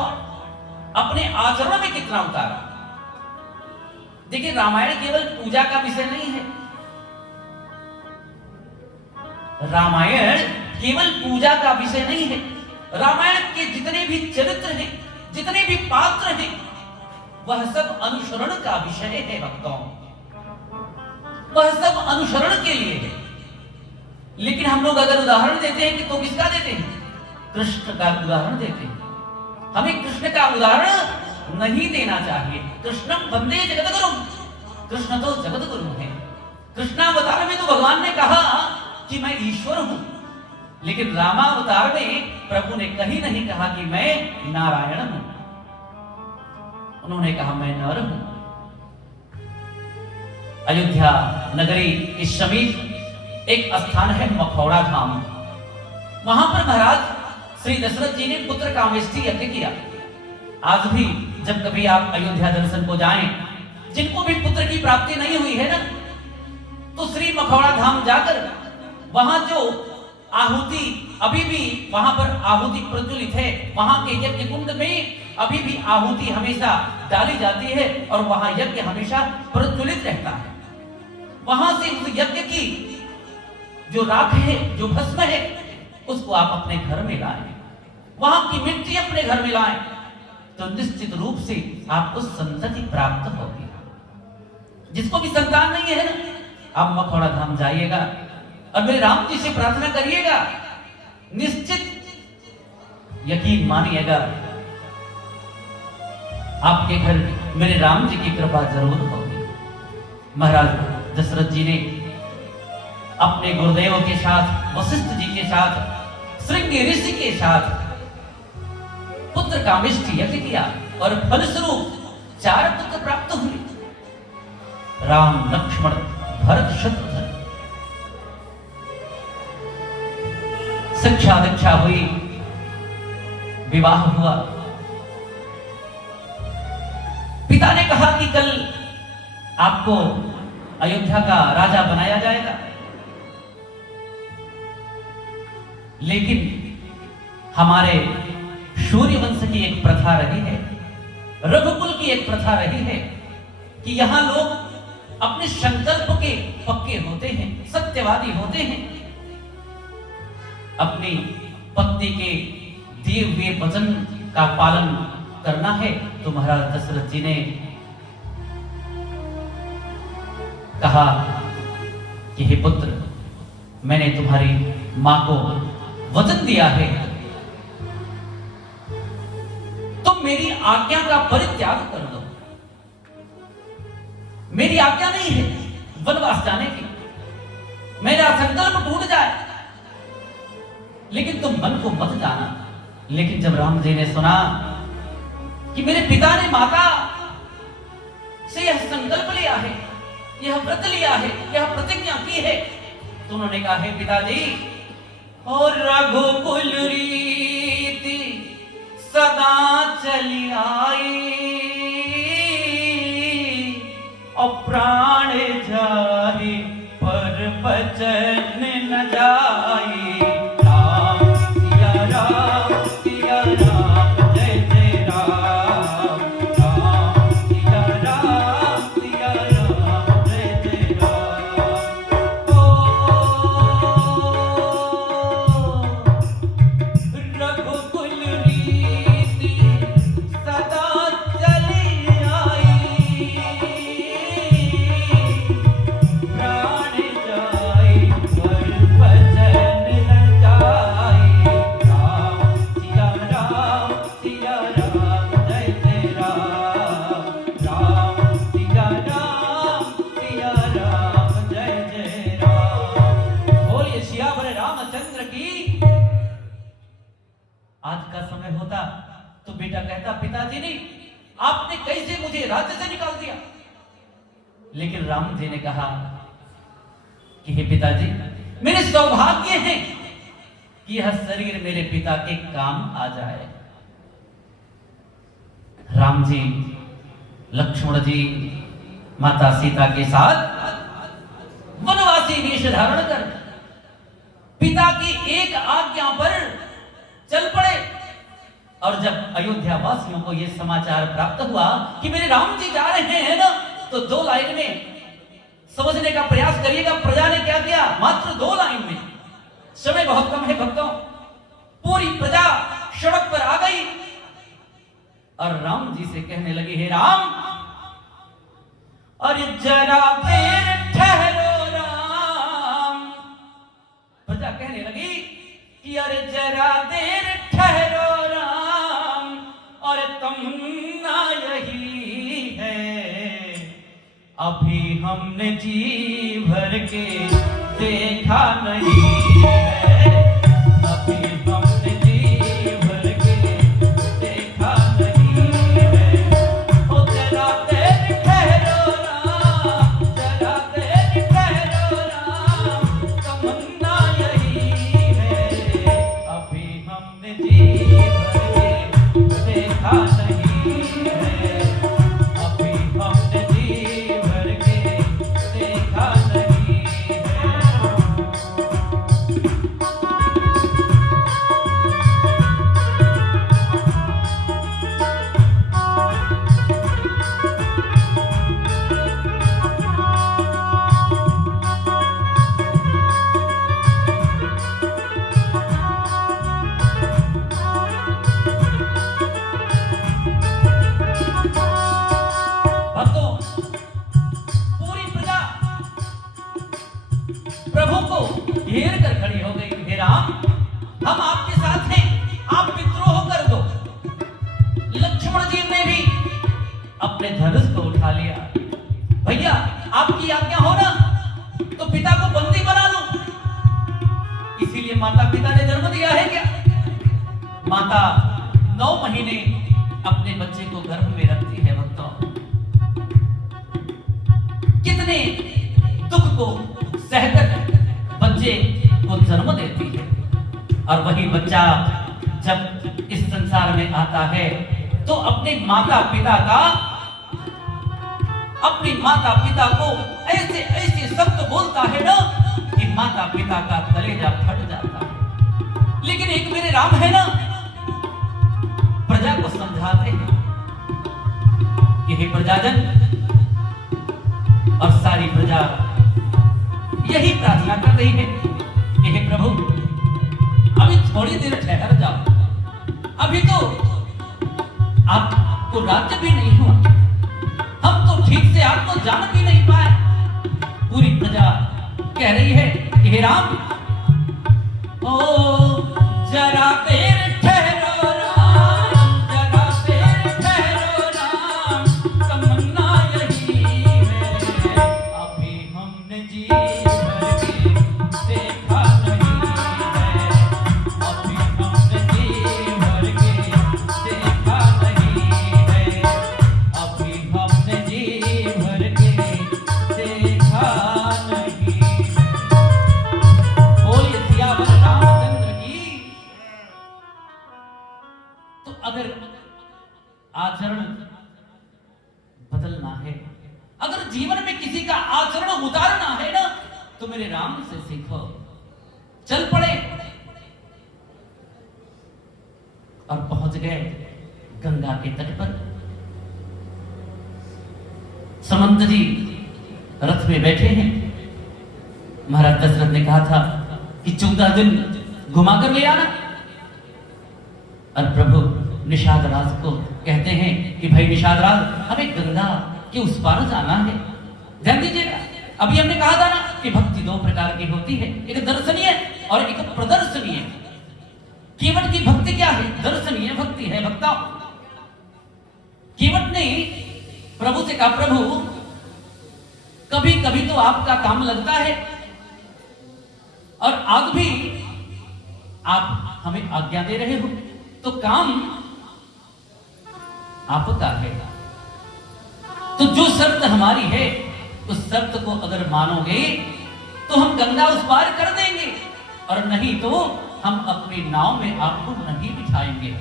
अपने आचरण में कितना उतारा। देखिए रामायण केवल पूजा का विषय नहीं है। रामायण केवल पूजा का विषय नहीं है। रामायण के जितने भी चरित्र हैं, जितने भी पात्र हैं, वह सब अनुसरण का विषय है भक्तों। वह सब अनुसरण के लिए है। लेकिन हम लोग अगर उदाहरण देते हैं कि तो किसका देते हैं? कृष्ण का उदाहरण देते हैं। हमें कृष्ण का उदाहरण नहीं देना चाहिए। कृष्णम वंदे जगत गुरु, कृष्ण तो जगत गुरु है। कृष्णावतार में तो भगवान ने कहा कि मैं ईश्वर हूं, लेकिन रामावतार में प्रभु ने कहीं नहीं कहा कि मैं नारायण हूं। उन्होंने कहा मैं नर हूं। अयोध्या नगरी के समीप एक स्थान है मखौड़ा धाम। वहां पर महाराज श्री दशरथ जी ने पुत्र कामेष्टि यज्ञ किया। आज भी जब कभी आप अयोध्या दर्शन को जाएं, जिनको भी पुत्र की प्राप्ति नहीं हुई है ना, तो श्री मखौड़ा धाम जाकर वहां जो आहुति, अभी भी वहां पर आहुति प्रज्वलित है। वहां के यज्ञ कुंड में अभी भी आहुति हमेशा डाली जाती है और वहां यज्ञ हमेशा प्रज्वलित रहता है। वहां से उस यज्ञ की जो राख है, जो भस्म है, उसको आप अपने घर में लाएं, वहां की मिट्टी अपने घर में लाएं, तो निश्चित रूप से आपको संतति प्राप्त होगी। जिसको भी संतान नहीं है ना, आप मखौड़ा धाम जाइएगा और मेरे राम जी से प्रार्थना करिएगा, निश्चित यकीन मानिएगा आपके घर मेरे राम जी की कृपा जरूर होगी। महाराज दशरथ जी ने अपने गुरुदेव के साथ, वशिष्ठ जी के साथ, श्रृंगी ऋषि के साथ पुत्र कामेष्टि यज्ञ किया और फलस्वरूप 4 पुत्र प्राप्त हुए, राम, लक्ष्मण, भरत, शत्रुघ्न। शिक्षा दीक्षा हुई, विवाह हुआ। पिता ने कहा कि कल आपको अयोध्या का राजा बनाया जाएगा, लेकिन हमारे सूर्य वंश की एक प्रथा रही है, रघुकुल की एक प्रथा रही है कि यहां लोग अपने संकल्प के पक्के होते हैं, सत्यवादी होते हैं। अपनी पत्नी के दिए हुए वचन का पालन करना है। तो महाराज दशरथ जी ने कहा कि हे पुत्र, मैंने तुम्हारी मां को वचन दिया है, तुम मेरी आज्ञा का परित्याग कर दो। मेरी आज्ञा नहीं है वनवास जाने की, मेरा संकल्प टूट जाए, लेकिन तुम मन को मत जाना। लेकिन जब राम जी ने सुना कि मेरे पिता ने माता से यह संकल्प लिया है, यह व्रत लिया है, यह प्रतिज्ञा की है, तो उन्होंने कहा हे पिताजी, और रघुकुल रीति सदा चली आई, और प्राण जाहि पर बचन न जाई। आज का समय होता तो बेटा कहता पिताजी ने आपने कैसे मुझे राज्य से निकाल दिया, लेकिन राम जी ने कहा कि हे पिताजी, मेरे सौभाग्य है कि यह शरीर मेरे पिता के काम आ जाए। राम जी, लक्ष्मण जी, माता सीता के साथ वनवासी वेश धारण कर पिता की एक आज्ञा पर चल पड़े। और जब अयोध्या वासियों को यह समाचार प्राप्त हुआ कि मेरे राम जी जा रहे हैं ना, तो 2 लाइन में समझने का प्रयास करिएगा प्रजा ने क्या किया। मात्र 2 लाइन में, समय बहुत कम है भक्तों, पूरी प्रजा सड़क पर आ गई और राम जी से कहने लगी हे राम, और जरा देर ठहरो राम। कहने लगी कि अरे जरा देर ठहरो राम, अभी हमने जी भर के देखा नहीं है, अभी हमने जी भर के देखा नहीं है। ओ जरा देर ठहरो राम, जरा देर ठहरो राम, तमन्ना यही है, अभी हमने जी भर के देखा नहीं है, अभी हमने जी भर के देखा नहीं है। भक्तों, पूरी प्रजा प्रभु को घेर कर खड़ी हो गई। हे राम, हम आपके साथ हैं, आप विद्रोह कर दो। लक्ष्मण जी ने भी अपने धनुष को उठा लिया। भैया, आपकी आज्ञा हो ना तो पिता को बंदी बना लो। इसीलिए माता पिता ने जन्म दिया है क्या? माता 9 महीने अपने बच्चे को गर्भ में रखती है। भक्तों, कितने दुख को सहकर बच्चे को जन्म देती है, और वही बच्चा जब इस संसार में आता है तो अपने माता पिता को ऐसे ऐसे शब्द बोलता है ना कि माता पिता का कलेजा फट जाता है। लेकिन एक मेरे राम है ना, प्रजा को समझाते हैं कि हे प्रजाजन, और सारी प्रजा यही प्रार्थना कर रही है कि हे प्रभु, अभी थोड़ी देर ठहर जाओ, अभी तो आपको राज्य भी नहीं हुआ, हम तो ठीक से आपको जान भी नहीं पाए। पूरी प्रजा कह रही है कि हे राम, ओ जरा देर ठहरो राम, जरा देर ठहरो राम, तमन्ना यही है, अभी हमने जी भर के देखा नहीं है, अभी हमने जी भर के देखा नहीं है, अभी हमने जी भर के देखा नहीं है। बोलिए सियावर रामचंद्र की। तो अगर आचरण बदलना है, अगर जीवन में किसी का आचरण उतारना है ना, तो मेरे राम से सीखो। चल पड़े और पहुंच गए गंगा के तट पर। समंत जी रथ में बैठे हैं। महाराज दशरथ ने कहा था कि 14 दिन घुमा कर ले आना, और प्रभु निषाद राज को कहते हैं कि भाई निषाद राज, हमें गंगा के उस पार जाना है। ध्यान दीजिएगा, अभी हमने कहा था ना कि भक्ति 2 प्रकार की होती है, एक दर्शनीय और एक प्रदर्शनीय। केवट की भक्ति क्या है? दर्शनीय भक्ति है। भक्ता केवट ने प्रभु से कहा, प्रभु कभी कभी तो आपका काम लगता है, और आज भी आप हमें आज्ञा दे रहे हो, तो काम आपका है। तो जो शर्त हमारी है, उस शर्त को अगर मानोगे तो हम गंगा उस पार कर देंगे, और नहीं तो हम अपनी नाव में आपको नहीं बिठाएंगे।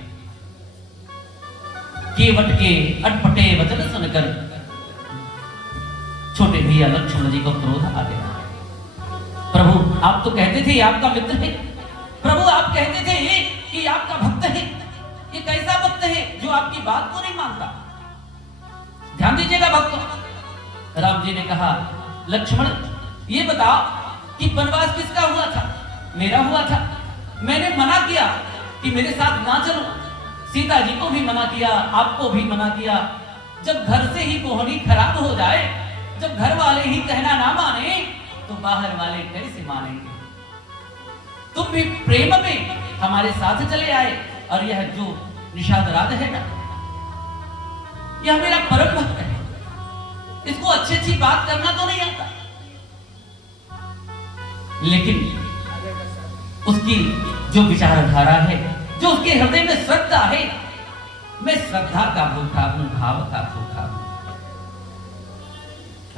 केवट के अटपटे वचन सुनकर छोटे भैया लक्ष्मण जी को क्रोध आ गया। प्रभु आप तो कहते थे आपका मित्र है, प्रभु आप कहते थे कि आपका भक्त है, ये कैसा भक्त है जो आपकी बात को नहीं मानता? ध्यान दीजिएगा भक्तों, राम जी ने कहा, लक्ष्मण ये बताओ कि वनवास किसका हुआ था? मेरा हुआ था। मैंने मना किया कि मेरे साथ ना चलो, सीता जी को भी मना किया, आपको भी मना किया। जब घर से ही कोहनी खराब हो जाए, जब घर वाले ही कहना ना माने, तो बाहर वाले कैसे मानेंगे? तुम भी प्रेम में हमारे साथ चले आए, और यह जो निषाद राज है ना, यह मेरा परम भक्त है, इसको अच्छी अच्छी बात करना तो नहीं आता, लेकिन उसकी जो विचारधारा है, जो उसके हृदय में श्रद्धा है, मैं श्रद्धा का भूखा हूं, भाव का भूखा हूं।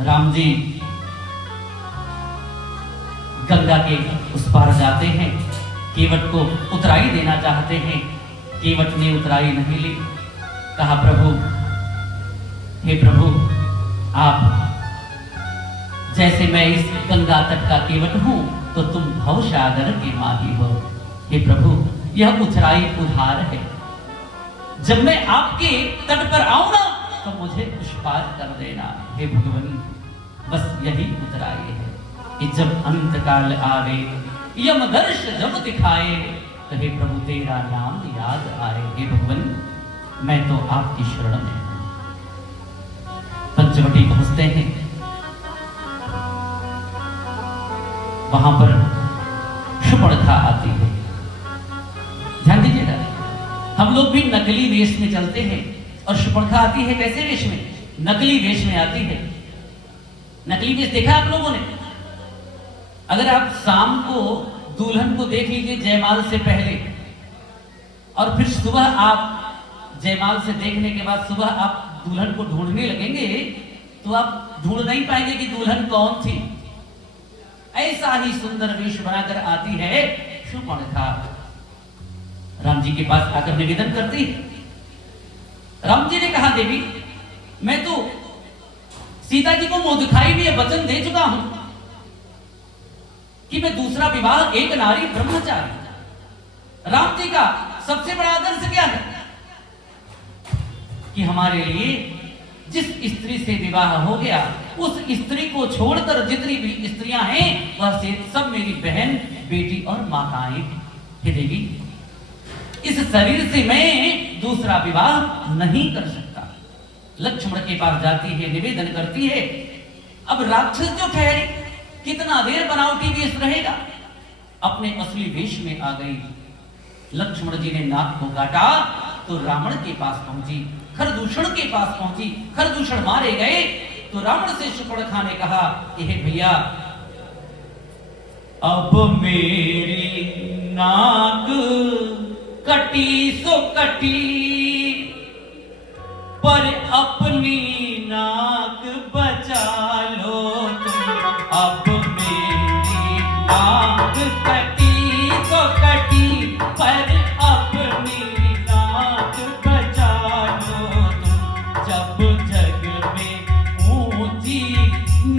राम जी गंगा के उस पार जाते हैं, केवट को उतराई देना चाहते हैं। केवट ने उतराई नहीं ली। कहा प्रभु, हे प्रभु, आप जैसे मैं इस गंगा तट का केवट हूं तो तुम भवसागर के माही हो। हे प्रभु, यह उतराई उधार है। जब मैं आपके तट पर आऊं ना तो मुझे पुष्पार कर देना। हे भगवान, बस यही उतराई है कि जब अंत काल आवे, यमदर्श जब दिखाए, तो हे प्रभु तेरा नाम याद आए। हे भगवान, मैं तो आपकी शरण में हूं। पंचवटी पहुंचते हैं, वहां पर शूर्पणखा आती है। ध्यान दीजिएगा, हम लोग भी नकली वेश में चलते हैं और शूर्पणखा आती है कैसे वेश में? नकली वेश में आती है। नकली वेश देखा आप लोगों ने? अगर आप शाम को दुल्हन को देख लीजिए जयमाल से पहले, और फिर सुबह आप जयमाल से देखने के बाद सुबह आप दुल्हन को ढूंढने लगेंगे तो आप ढूंढ नहीं पाएंगे कि दुल्हन कौन थी। ऐसा ही सुंदर वेश बनाकर आती है शूर्पणखा। राम जी के पास आकर निवेदन करती। राम जी ने कहा, देवी, मैं तो सीता जी को मुंह दिखाई भी वचन दे चुका हूं कि मैं दूसरा विवाह एक नारी ब्रह्मचारी। राम जी का सबसे बड़ा आदर्श क्या है कि हमारे लिए जिस स्त्री से विवाह हो गया उस स्त्री को छोड़कर जितनी भी स्त्रियां हैं वह सब मेरी बहन, बेटी और माताएं। हे देवी, इस शरीर से मैं दूसरा विवाह नहीं कर सकता। लक्ष्मण के पास जाती है, निवेदन करती है। अब राक्षस जो ठहरे, कितना देर बनावटी वेश रहेगा, अपने असली वेश में आ गई। लक्ष्मण जी ने नाक को काटा तो रावण के पास पहुंची, खरदूषण के पास पहुंची। खरदूषण मारे गए तो रावण से शूर्पणखा ने कहा कि हे भैया, अब मेरी नाक कटी सो कटी, पर अपनी नाक बचा लो तुम। अब मेरी नाक कटी तो कटी, पर अपनी नाक बचा लो तुम। जब जग में ऊंची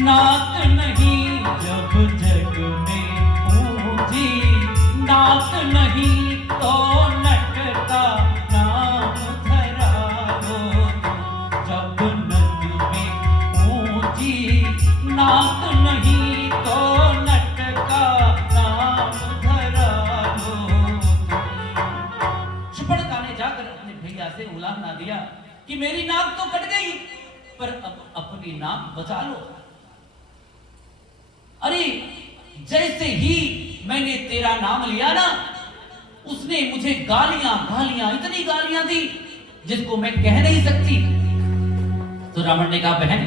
नाक नहीं, जब जग में ऊंची नाक नहीं, तो नट का नाम धरा लो तुम। जब नट में ऊंची नाक नहीं, तो नट का नाम धरा लो तुम। शूर्पणखा ने जाकर अपने भैया से उलाहना दिया कि मेरी नाक तो कट गई, पर अब अपनी नाक बचा लो। अरे जैसे ही मैंने तेरा नाम लिया ना, उसने मुझे गालियां गालियां, इतनी गालियां दी जिसको मैं कह नहीं सकती। तो रावण ने कहा, बहन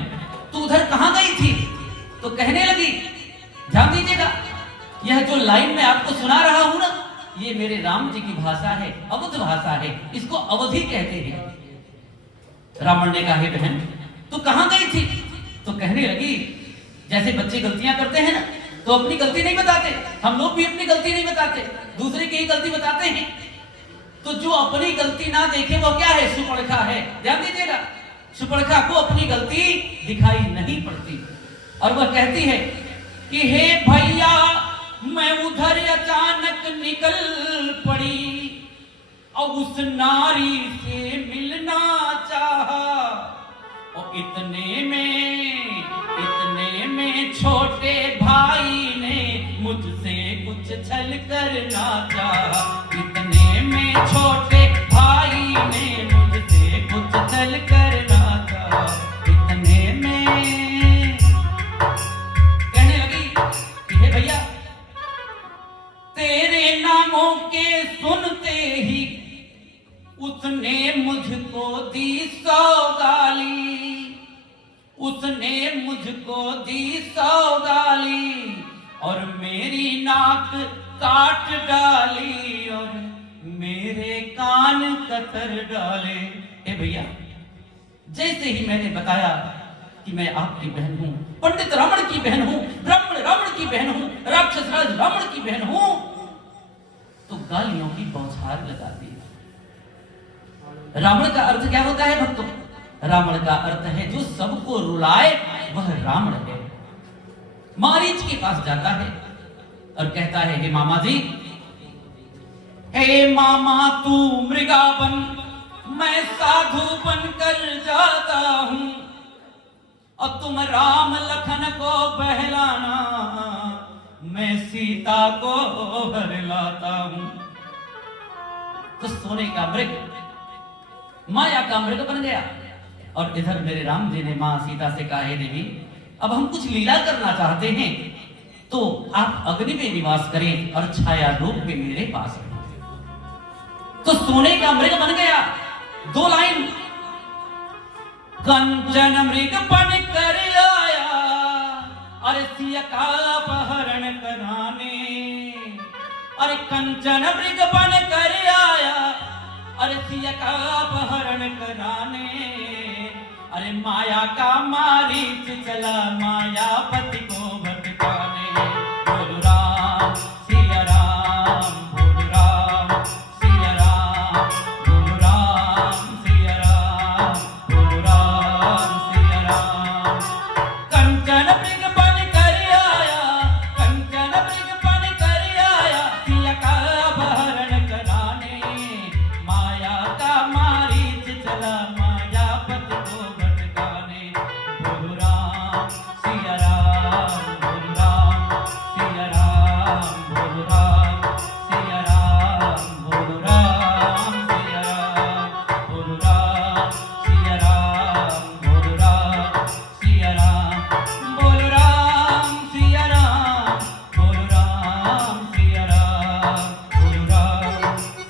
तू उधर कहां गई थी? तो कहने लगी, ध्यान दीजिएगा, यह जो लाइन मैं आपको सुना रहा हूं ना, ये मेरे राम जी की भाषा है, अवध भाषा है, इसको अवधि कहते हैं। रावण ने कहा, हे बहन तू कहां गई थी? तो कहने लगी, जैसे बच्चे गलतियां करते हैं ना तो अपनी गलती नहीं बताते, हम लोग भी अपनी गलती नहीं बताते, दूसरे की ही गलती बताते हैं। तो जो अपनी गलती ना देखे वो क्या है? शूर्पणखा है। ध्यान दीजिएगा, शूर्पणखा को अपनी गलती दिखाई नहीं पड़ती और वह कहती है कि हे भैया, मैं उधर अचानक निकल पड़ी और उस नारी से मिलना चाहा, और इतने में छोटे भाई ने मुझसे कुछ छल करना चाहा। इतने में छोटे भाई ने मुझसे कुछ छल करना चाहा। इतने में कहने लगी कि हे भैया, तेरे नामों के सुनते ही उसने मुझको दी 100 गाली। उसने मुझको दी 100 गाली और मेरी नाक काट डाली और मेरे कान कतर डाले। ए भैया, जैसे ही मैंने बताया कि मैं आपकी बहन हूं, पंडित रावण की बहन हूं, ब्राह्मण रावण की बहन हूं, राक्षस राज रावण की बहन हूं, तो गालियों की बौछार लगा दी। रावण का अर्थ क्या होता है भक्तों? रावण का अर्थ है जो सबको रुलाए, वह रावण है। मारीच के पास जाता है और कहता है, हे मामा जी, हे मामा तू मृगा बन, मैं साधु बनकर जाता हूं, और तुम राम लखन को बहलाना, मैं सीता को हरलाता हूं। तो सोने का मृग माया का मृग बन गया और इधर मेरे राम जी ने मां सीता से कहा, हे देवी, अब हम कुछ लीला करना चाहते हैं, तो आप अग्नि में निवास करें और छाया रूप में मेरे पास रहें। तो सोने का मृग बन गया। 2 लाइन, कंचन मृग बन कर आया, अरे सिया का अपहरण कराने, अरे कंचन मृग बन कर आया, अरे सिया का अपहरण कराने, अरे माया का मारीच चला मायापति को भटकाने। बोलो राम सिया राम, बोलो राम सिया राम, बोलो राम सिया राम, बोलो राम सिया राम। कंचन मृग बन कर आया, कंचन मृग बन कर आया, सिया का अपहरण कराने, माया का मारीच चला मायापति को भटकाने। बोलो राम सिया राम, बोलो राम सिया राम, बोलो राम सिया राम, बोलो राम सिया राम, बोलो राम सिया राम, बोलो राम सिया राम, बोलो राम सिया राम, बोलो राम सिया राम, बोलो राम सिया राम, बोलो राम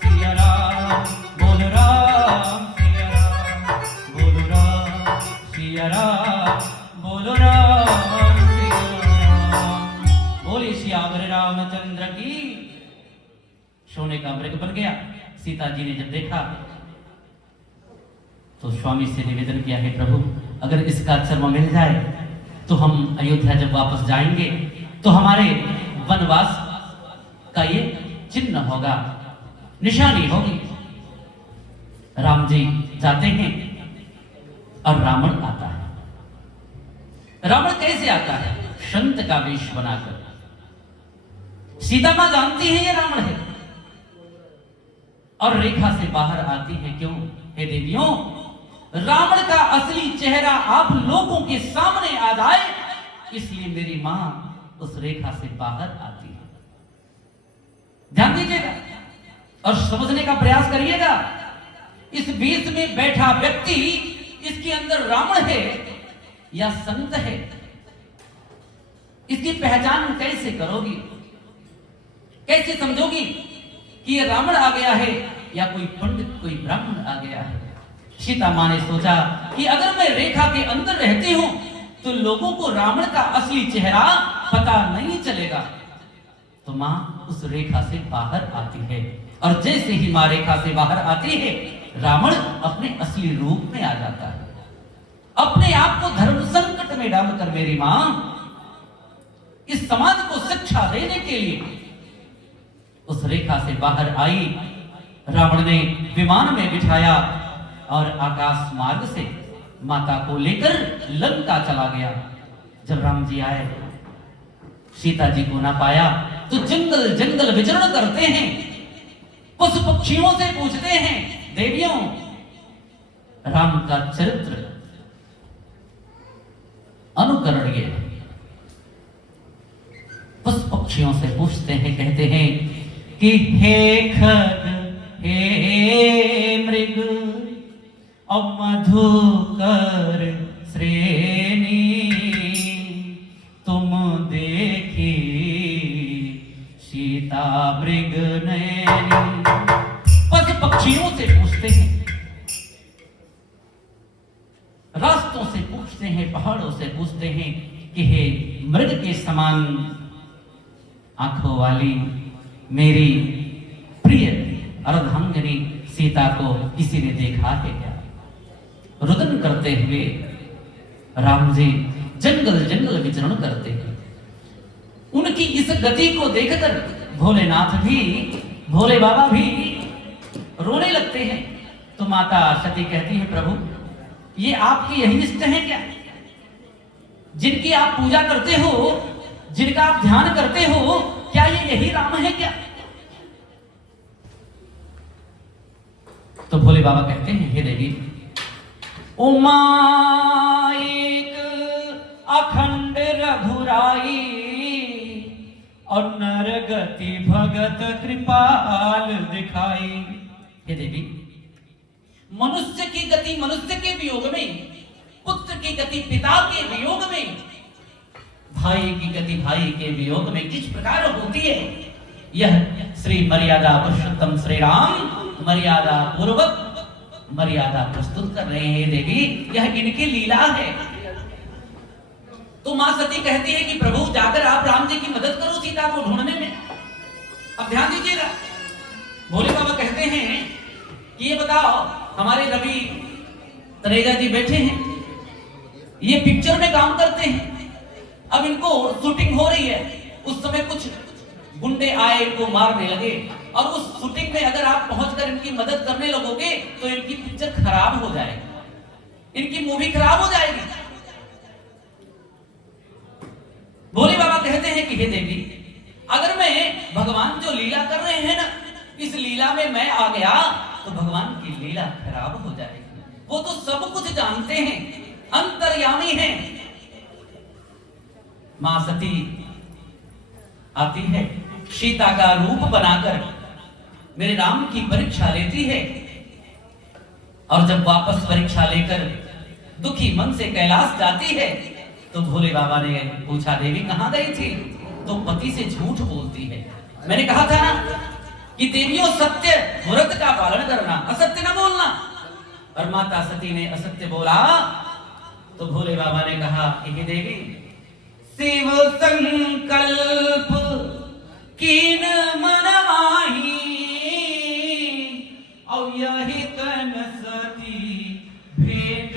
सिया राम, बोलो राम सिया राम, बोलो राम सिया राम। बोले श्यावर रामचंद्र की। सोने का मृग बन गया। सीता जी ने जब देखा तो स्वामी से निवेदन किया, हे प्रभु, अगर इसका चर्म मिल जाए तो हम अयोध्या जब वापस जाएंगे तो हमारे वनवास का ये चिन्ह होगा, निशानी होगी। राम जी जाते हैं और रावण आता है। रावण कैसे आता है? संत का वेश बनाकर। सीता मां जानती है ये रावण है और रेखा से बाहर आती है। क्यों? हे देवियों, रावण का असली चेहरा आप लोगों के सामने आ जाए, इसलिए मेरी मां उस रेखा से बाहर आती है। ध्यान दीजिएगा और समझने का प्रयास करिएगा। इस वेश में बैठा व्यक्ति, इसके अंदर रावण है या संत है, इसकी पहचान कैसे करोगी? कैसे समझोगी कि ये रावण आ गया है या कोई पंडित, कोई ब्राह्मण आ गया है? सीता मां ने सोचा कि अगर मैं रेखा के अंदर रहती हूं तो लोगों को रावण का असली चेहरा पता नहीं चलेगा। तो मां उस रेखा से बाहर आती है और जैसे ही मां रेखा से बाहर आती है, रावण अपने असली रूप में आ जाता है। अपने आप को धर्म संकट में डालकर मेरी मां इस समाज को शिक्षा देने के लिए उस रेखा से बाहर आई। रावण ने विमान में बिठाया और आकाश मार्ग से माता को लेकर लंका चला गया। जब राम जी आए, सीता जी को ना पाया तो जंगल जंगल विचरण करते हैं, पशु पक्षियों से पूछते हैं, देवियों, राम का चरित्र अनुकरणीय है। पशु पक्षियों से पूछते हैं, कहते हैं कि हे खग, हे मृग और मधुकर श्रेणी, तुम देखी सीता मृग नैनी। पशु पक्षियों से पूछते हैं, रास्तों से पूछते पूछते हैं, पहाड़ों से पूछते हैं कि हे मृग के समान आंखों वाली मेरी प्रिय अर्धांगिनी सीता को किसी ने देखा है क्या? रुदन करते हुए राम जी जंगल जंगल विचरण करते हैं। उनकी इस गति को देखकर भोलेनाथ भी, भोले बाबा भी रोने लगते हैं। तो माता सती कहती है, प्रभु ये आपके यही इष्ट हैं क्या? जिनकी आप पूजा करते हो, जिनका आप ध्यान करते हो, क्या ये यही राम है क्या? तो भोले बाबा कहते हैं, हे देवी, उमा एक अखंड रघुराई और नरगति भगत कृपाल दिखाई। हे देवी, मनुष्य की गति मनुष्य के वियोग में, पुत्र की गति पिता के वियोग में, भाई की गति भाई के वियोग में किस प्रकार होती है, यह श्री मर्यादा पुरुषोत्तम श्री राम मर्यादा पूर्वक मर्यादा प्रस्तुत कर रहे हैं। देवी, यह इनकी लीला है। तो मां सती कहती है कि प्रभु जाकर आप राम जी की मदद करो सीता को ढूंढने में। अब ध्यान दीजिएगा, भोले बाबा कहते हैं कि ये बताओ, हमारे रवि तनेजा जी बैठे हैं, ये पिक्चर में काम करते हैं। अब इनको शूटिंग हो रही है, उस समय कुछ गुंडे आए, इनको मारने लगे, और उस शूटिंग में अगर आप पहुंचकर इनकी मदद करने लगोगे तो इनकी पिक्चर खराब हो जाएगी, इनकी मूवी खराब हो जाएगी। भोले बाबा कहते हैं कि हे देवी, अगर मैं भगवान जो लीला कर रहे हैं ना, इस लीला में मैं आ गया तो भगवान की लीला खराब हो जाएगी। वो तो सब कुछ जानते हैं, अंतर्यामी हैं। मां सती आती है, सीता का रूप बनाकर मेरे राम की परीक्षा लेती है, और जब वापस परीक्षा लेकर दुखी मन से कैलाश जाती है तो भोले बाबा ने पूछा, देवी कहां गई थी? तो पति से झूठ बोलती है। मैंने कहा था ना कि देवियों सत्य व्रत का पालन करना, असत्य न बोलना। और माता सती ने असत्य बोला तो भोले बाबा ने कहा कि देवी, शिव संकल्प कीन मन माही और यही तन सती भेंट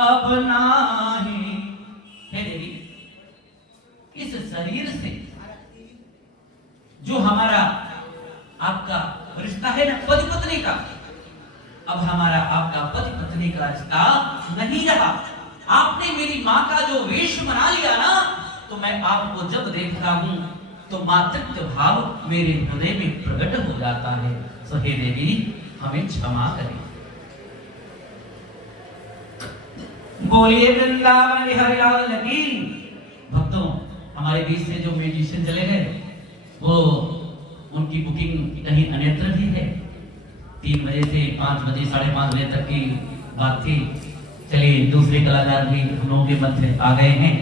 अब नाही। हे देवी, इस शरीर से जो हमारा आपका रिश्ता है ना पति पत्नी का, अब हमारा आपका पति पत्नी का रिश्ता नहीं रहा। आपने मेरी माँ का जो वेश बना लिया ना, तो मैं आपको जब देखता हूं तो मातृत्व भाव मेरे हृदय में प्रकट हो जाता है। सो हे देवी, हमें क्षमा करें। बोलिए वृंदावन बिहारी लाल की। भक्तों, हमारे बीच से जो म्यूजिशियन चले गए, वो उनकी बुकिंग कहीं अन्यत्र भी है। 3 बजे से 5 बजे 5:30 बजे तक की बात थी। चलिए, दूसरे कलाकार भी हम लोगों के मध्य आ गए हैं,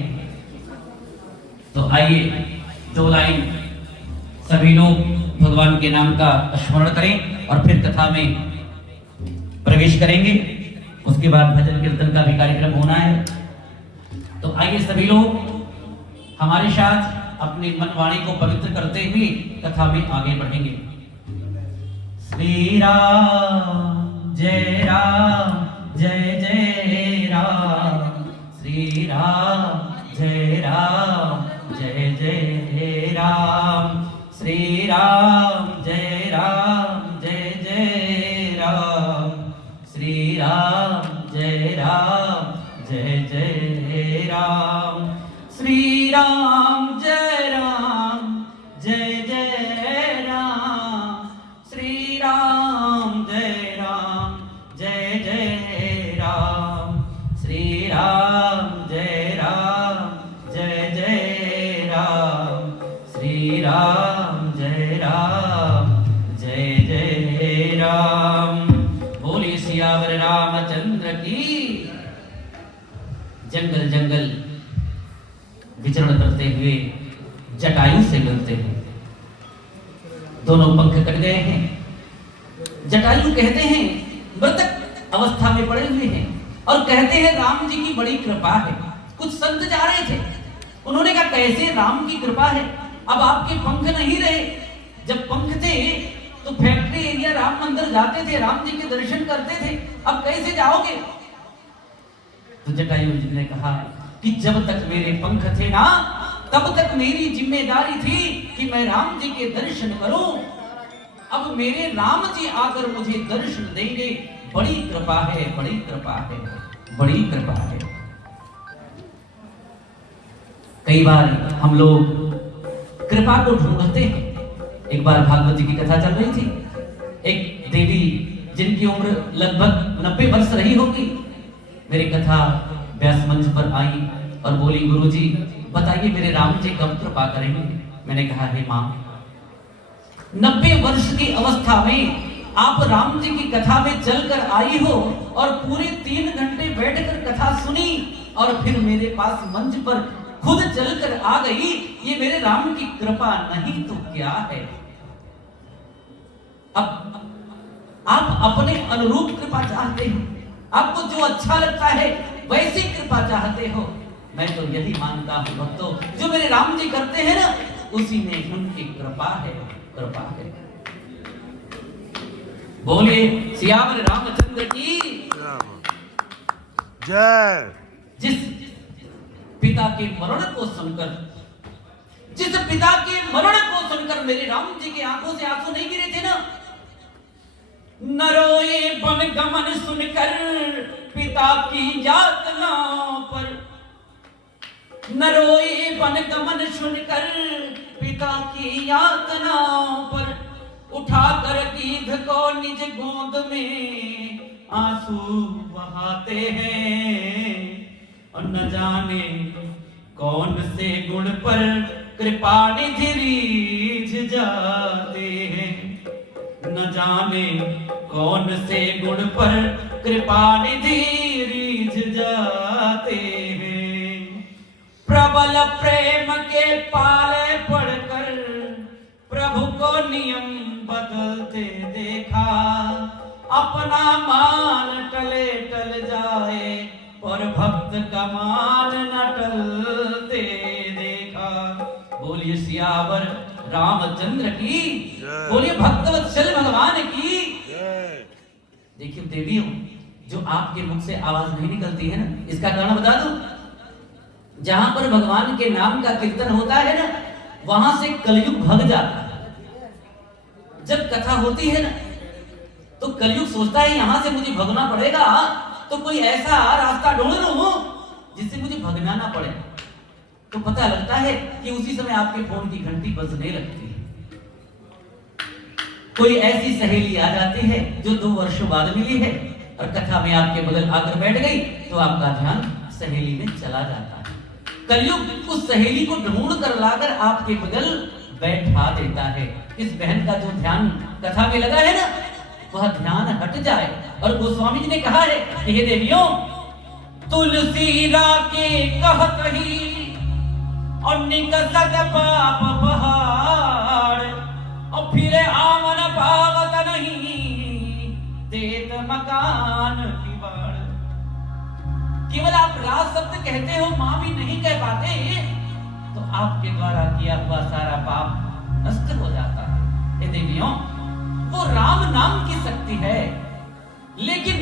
तो आइए 2 लाइन सभी लोग भगवान के नाम का स्मरण करें और फिर कथा में प्रवेश करेंगे। उसके बाद भजन कीर्तन का भी कार्यक्रम होना है। तो आइए सभी लोग हमारे साथ अपनी मन वाणी को पवित्र करते हुए कथा में आगे बढ़ेंगे। श्री राम जय राम जय जय राम, श्री राम जय राम जय जय राम, श्री राम जय राम जय जय राम, श्री राम जय राम जय जय राम, श्री राम जय राम जय जय राम, श्री राम जय राम जय जय राम, श्री राम जय राम जय जय राम, श्री राम जय राम जय जय राम। बोले सियावर रामचंद्र की। जंगल जंगल विचरण करते हुए जटायु से मिलते हैं। दोनों पंख कट गए हैं। जटायु कहते हैं, मृतक अवस्था में पड़े हुए हैं और कहते हैं राम जी की बड़ी कृपा है। कुछ संत जा रहे थे, उन्होंने कहा कैसे राम की कृपा है, अब आपके पंख नहीं रहे। जब पंख थे तो फैक्ट्री एरिया राम मंदिर जाते थे, राम जी के दर्शन करते थे, अब कैसे जाओगे? तो जटायु जी ने कहा कि जब तक मेरे पंख थे ना, तब तक मेरी जिम्मेदारी थी कि मैं राम जी के दर्शन करूं। अब मेरे राम जी आकर मुझे दर्शन देंगे, बड़ी कृपा है, बड़ी कृपा है, बड़ी कृपा है। कई बार हम लोग कृपा को ढूंढते हैं। एक बार भागवत जी की कथा चल रही थी, एक देवी जिनकी उम्र लगभग 90 वर्ष रही होगी, मेरी कथा व्यास मंच पर आई और बोली, गुरुजी बताइए मेरे राम जी कब कृपा करेंगे? मैंने कहा, हे मां, 90 वर्ष की अवस्था में आप राम जी की कथा में चलकर आई हो और पूरे 3 घंटे बैठकर कथा सुनी और फिर मेरे पास मंच पर खुद चलकर आ गई, ये मेरे राम की कृपा नहीं तो क्या है? अब आप अपने अनुरूप कृपा चाहते हो, आपको जो अच्छा लगता है वैसी कृपा चाहते हो। मैं तो यही मानता हूं भक्तों, जो मेरे राम जी करते हैं ना, उसी में उनकी कृपा है, कृपा है। बोलिए सियावर रामचंद्र की जय। जिस पिता के मरण को सुनकर, जिस पिता के मरण को सुनकर मेरे राम जी की आंखों से आंसू नहीं गिरे थे ना, न रोए वन गमन सुनकर पिता की यातना पर, न रोए वन गमन सुनकर पिता की यातना पर, उठाकर गीध को निज गोद में आंसू बहाते हैं, और न जाने कौन से गुण पर कृपा निधि रीझ जाते हैं, न जाने कौन से गुण पर कृपा निधि रीझ जाते हैं। प्रबल प्रेम के पाले पढ़कर प्रभु को नियम बदलते देखा, अपना मान टले टल जाए पर भक्त का मान न टलते देखा। बोलिए सियावर रामचंद्र की, बोलिए भक्तवत्सल भगवान की। देखिए देवियों, जो आपके मुख से आवाज नहीं निकलती है ना, इसका कारण बता दूं, जहां पर भगवान के नाम का कीर्तन होता है ना, वहां से कलयुग भग जाता है। जब कथा होती है ना, तो कलयुग सोचता है यहां से मुझे भगना पड़ेगा, तो कोई ऐसा रास्ता ढूंढ लूं जिससे मुझे भगना ना पड़े। तो पता लगता है कि उसी समय आपके फोन की घंटी बजने लगती है। कोई ऐसी सहेली आ जाती है जो 2 वर्षों बाद मिली है और कथा में आपके बगल आकर बैठ गई, तो आपका ध्यान सहेली में चला जाता है। कलयुग उस सहेली को ढूंढ कर लाकर आपके बगल बैठा देता है। इस बहन का जो ध्यान कथा में लगा है ना, वह ध्यान हट जाए। और गोस्वामी जी ने कहा है कि हे देवियों, तुलसी राके कहत ही और निकसत पाप पहाड़, और फिर आमन पावत नहीं देत मकान किवाड़। केवल आप राज शब्द कहते हो, मां भी नहीं कह पाते, तो आपके द्वारा किया हुआ सारा पाप नष्ट हो जाता है। हे देवियों, वो राम नाम की शक्ति है, लेकिन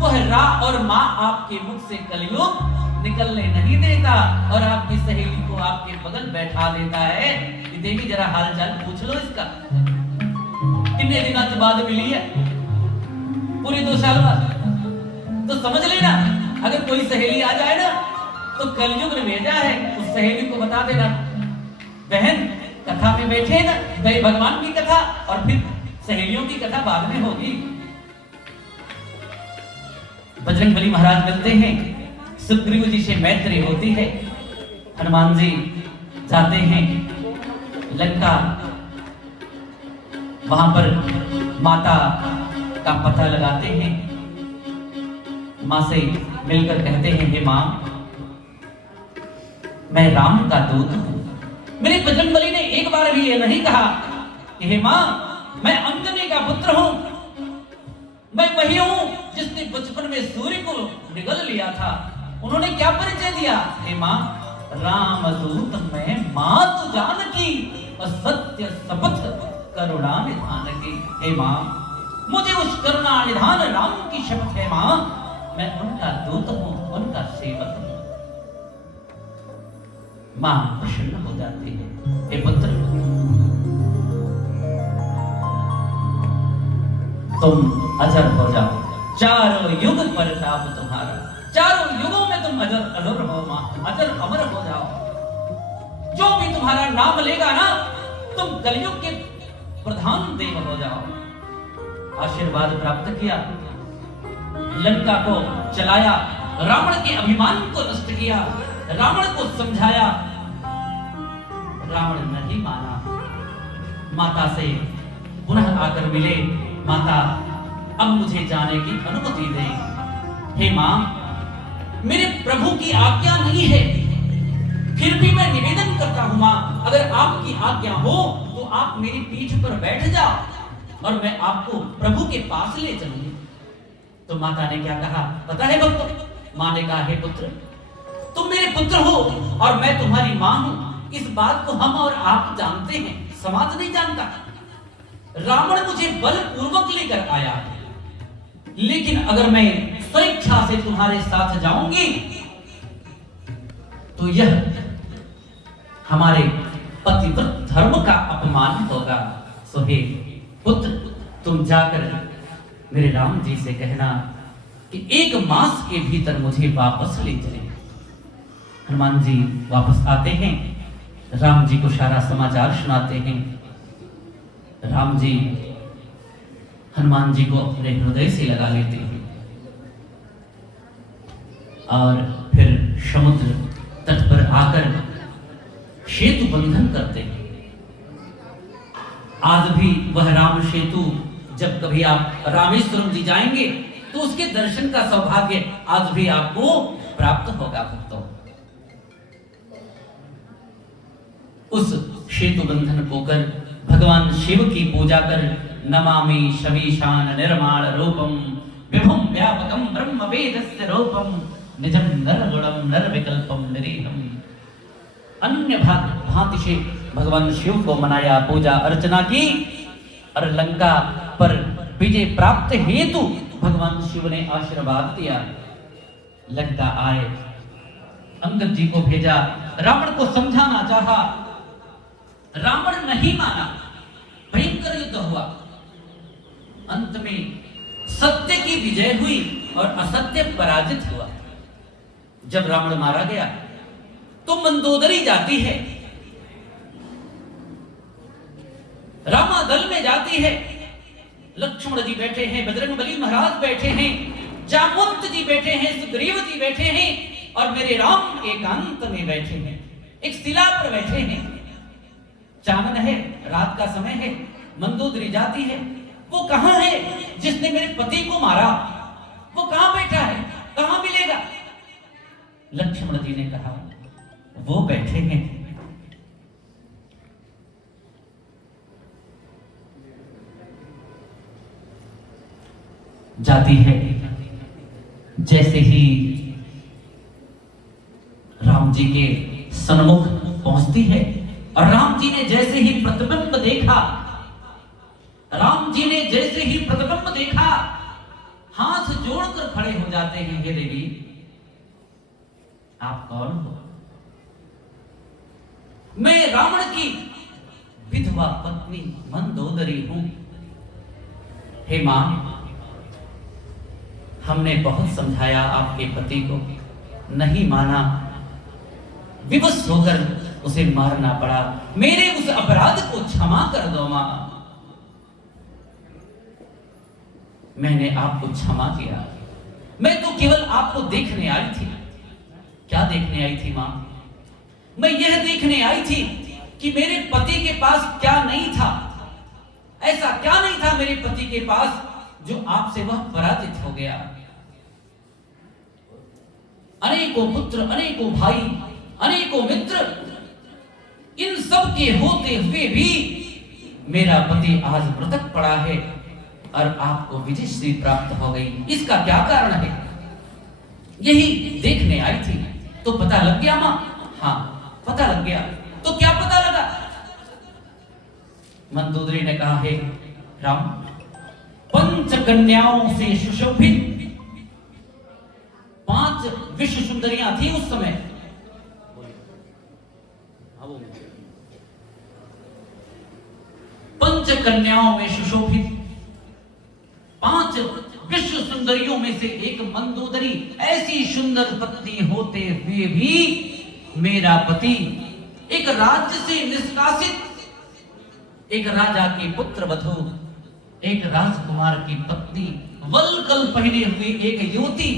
वह रा और मां आपके मुख से कलयुग निकलने नहीं देता और आपकी सहेली को आपके बगल बैठा देता है कि देवी जरा हाल चाल पूछ लो इसका, कितने दिनों के बाद मिली है, पूरी 2 साल बाद। तो समझ लेना, अगर कोई सहेली आ जाए ना, तो कलयुग ने भेजा है, उस सहेली को बता देना, बहन कथा में बैठे ना, भगवान की कथा और फिर सहेलियों की कथा बाद में होगी। बजरंगबली महाराज मिलते हैं, सुग्रीव जी से मैत्री होती है, हनुमान जी जाते हैं लंका, वहां पर माता का पता लगाते हैं, मां से मिलकर कहते हैं, हे मां, मैं राम का दूत हूं। मेरे बजरंगबली ने एक बार भी ये नहीं कहा कि हे मां, मैं अंजनी का पुत्र हूं, मैं वही हूं जिसने बचपन में सूर्य को निगल लिया था। उन्होंने क्या परिचय दिया? हे मां, रामदूत मैं मातु जानकी, असत्य शपथ करुणा निधान की। हे मां, मुझे उस करुणा निधान राम की शपथ है मां, मैं उनका दूत हूं, उनका सेवक हूं। मां प्रसन्न हो जाती है। हे पुत्र, तुम अजर हो जाओ, चारों युग प्रताप तुम्हारा, चारों युगों में तुम अजर अजर हो मां, अजर अमर हो जाओ। जो भी तुम्हारा नाम लेगा ना, तुम कलयुग के प्रधान देव हो जाओ। आशीर्वाद प्राप्त किया, लंका को चलाया, रावण के अभिमान को नष्ट किया, रावण को समझाया, रावण नहीं माना। माता से पुनः आकर मिले, माता अब मुझे जाने की अनुमति दे। हे मां, मेरे प्रभु की आज्ञा नहीं है, फिर भी मैं निवेदन करता हूं मां, अगर आपकी आज्ञा हो तो आप मेरी पीठ पर बैठ जाओ और मैं आपको प्रभु के पास ले चलूंगी। तो माता ने क्या कहा पता है भक्तों? मां ने कहा, हे पुत्र, तुम मेरे पुत्र हो और मैं तुम्हारी मां हूं, इस बात को हम और आप जानते हैं, समाज नहीं जानता। रावण मुझे बलपूर्वक लेकर आया, लेकिन अगर मैं स्वेच्छा से तुम्हारे साथ जाऊंगी तो यह हमारे पतिव्रत धर्म का अपमान होगा। सो हे पुत्र, तुम जाकर मेरे राम जी से कहना कि 1 मास के भीतर मुझे वापस ले चले। हनुमान जी वापस आते हैं, राम जी को सारा समाचार सुनाते हैं। राम जी हनुमान जी को अपने हृदय से लगा लेते हैं और फिर समुद्र तट पर आकर सेतु बंधन करते हैं। आज भी वह राम सेतु, जब कभी आप रामेश्वरम जी जाएंगे तो उसके दर्शन का सौभाग्य आज भी आपको प्राप्त होगा भक्तों। उस सेतु बंधन को कर भगवान शिव की पूजा कर, नमामि शमीशान निर्माण रूपम विभुम व्यापकम ब्रह्म वेदस्य रूपम निजं नरगुणम नरविकल्पम निरीहम। अन्य भांति से भगवान शिव को मनाया, पूजा अर्चना की और लंका पर विजय प्राप्त हेतु भगवान शिव ने आशीर्वाद दिया। लंका आए, अंगद जी को भेजा, रावण को समझाना चाहा, रावण नहीं माना, भयंकर युद्ध हुआ। अंत में सत्य की विजय हुई और असत्य पराजित हुआ। जब रावण मारा गया तो मंदोदरी जाती है, रामा दल में जाती है, लक्ष्मण जी बैठे हैं, बजरंगबली महाराज बैठे हैं, जामवंत जी बैठे हैं, सुग्रीव जी बैठे हैं और मेरे राम एकांत में बैठे हैं, एक शिला पर बैठे हैं। चानन है, रात का समय है, मंदोदरी जाती है, वो कहां है जिसने मेरे पति को मारा? वो कहां बैठा है, कहां मिलेगा? लक्ष्मण जी ने कहा, वो बैठे हैं। जाती है, जैसे ही राम जी के सन्मुख पहुंचती है और राम जी ने जैसे ही प्रतिबिंब देखा, राम जी ने जैसे ही प्रतिबिंब देखा, हाथ जोड़कर खड़े हो जाते हैं, हे देवी आप कौन हो? मैं रावण की विधवा पत्नी मंदोदरी हूं। हे मां, हमने बहुत समझाया आपके पति को, नहीं माना, विवश होकर उसे मारना पड़ा। मेरे उस अपराध को क्षमा कर दो मां। मैंने आपको क्षमा किया, मैं तो केवल आपको देखने आई थी। क्या देखने आई थी मां? मैं यह देखने आई थी कि मेरे पति के पास क्या नहीं था, ऐसा क्या नहीं था मेरे पति के पास जो आपसे वह पराजित हो गया। अनेकों पुत्र, अनेकों भाई, अनेकों मित्र, इन सब के होते हुए भी मेरा पति आज मृतक पड़ा है और आपको विजय श्री प्राप्त हो गई। इसका क्या कारण है? यही देखने आई आई थी तो पता लग गया मां? हाँ पता लग गया। तो क्या पता लगा? मंदोदरी ने कहा, हे राम, 5 कन्याओं से सुशोभित 5 विश्व सुंदरियां थी उस समय। 5 कन्याओं में सुशोभित 5 विश्व सुंदरियों में से एक मंदोदरी, ऐसी सुंदर पत्नी होते हुए भी मेरा पति एक राज्य से निष्कासित, एक राजा के पुत्र वधू, एक राजकुमार की पत्नी, वल्कल पहने हुई एक युवती,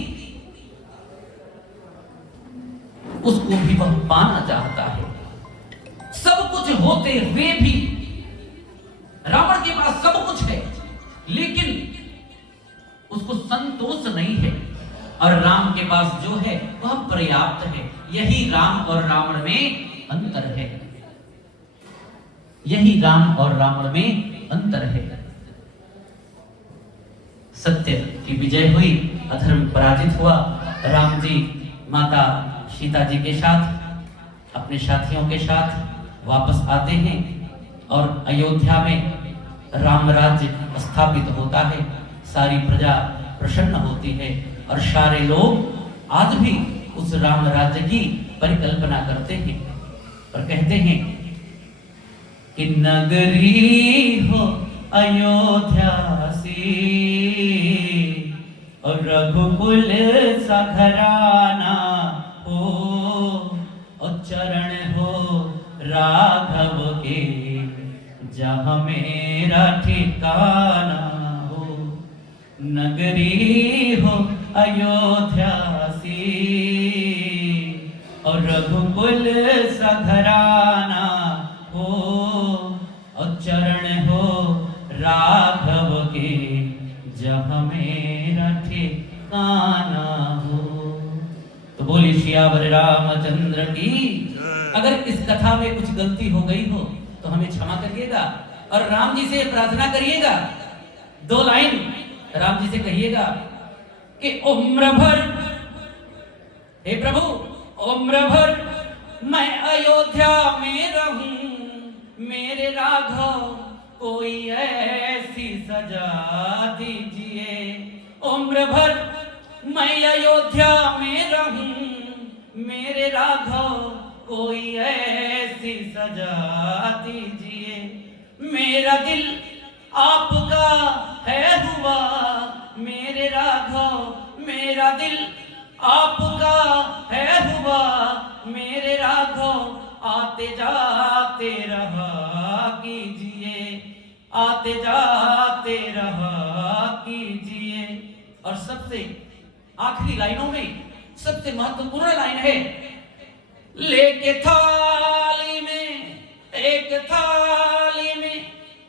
उसको भी वह पाना चाहता है। सब कुछ होते हुए भी रावण के पास सब कुछ है, लेकिन उसको संतोष नहीं है। और राम के पास जो है वह पर्याप्त है। यही राम और रावण में अंतर है। यही राम और रावण में अंतर है। सत्य की विजय हुई, अधर्म पराजित हुआ। राम जी माता सीता जी के साथ, अपने साथियों के साथ वापस आते हैं और अयोध्या में राम राज्य स्थापित होता है। सारी प्रजा प्रसन्न होती है और सारे लोग आज भी उस राम राज्य की परिकल्पना करते हैं और कहते हैं कि नगरी हो अयोध्या सी और रघुकुल सा घराना हो और चरण हो राघव के जहाँ मेरा ठिकाना हो। नगरी हो अयोध्या सी और रघुकुल सा घराना हो और चरण हो राघव के जहाँ मेरा ठिकाना हो। तो बोलिए सियावर रामचंद्र की। अगर इस कथा में कुछ गलती हो गई हो तो हमें क्षमा करिएगा और राम जी से प्रार्थना करिएगा। 2 लाइन राम जी से कहिएगा कि उम्र भर, हे प्रभु, उम्र भर मैं अयोध्या में रहूं, मेरे राघव कोई ऐसी सजा दीजिए। उम्र भर मैं अयोध्या में रहूं, मेरे राघव कोई ऐसी सजा दीजिए। मेरा दिल आपका है हुआ, मेरे राघव मेरा दिल आपका है हुआ, मेरे राघव आते जाते रहा कीजिए, आते जाते रहा कीजिए। और सबसे आखिरी लाइनों में सबसे महत्वपूर्ण लाइन है, लेके थाली में, एक थाली में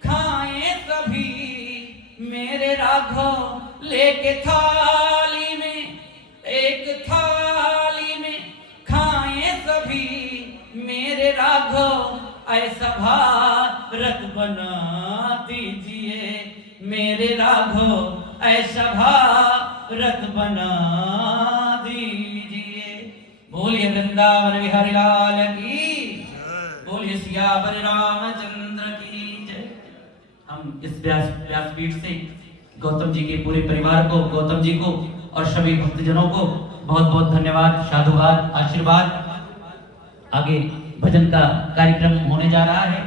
खाएं सभी, मेरे राघव लेके थाली में, एक थाली में खाएं सभी, मेरे राघव ऐसा भारत बना दीजिए, मेरे राघव ऐसा भारत बना दीजिए। बोलिए वृंदावन बिहारी लाल की, बोलिए सियावर रामचंद्र की जय। हम इस व्यासपीठ से गौतम जी के पूरे परिवार को, गौतम जी को और सभी भक्तजनों को बहुत बहुत धन्यवाद, साधुवाद, आशीर्वाद। आगे भजन का कार्यक्रम होने जा रहा है।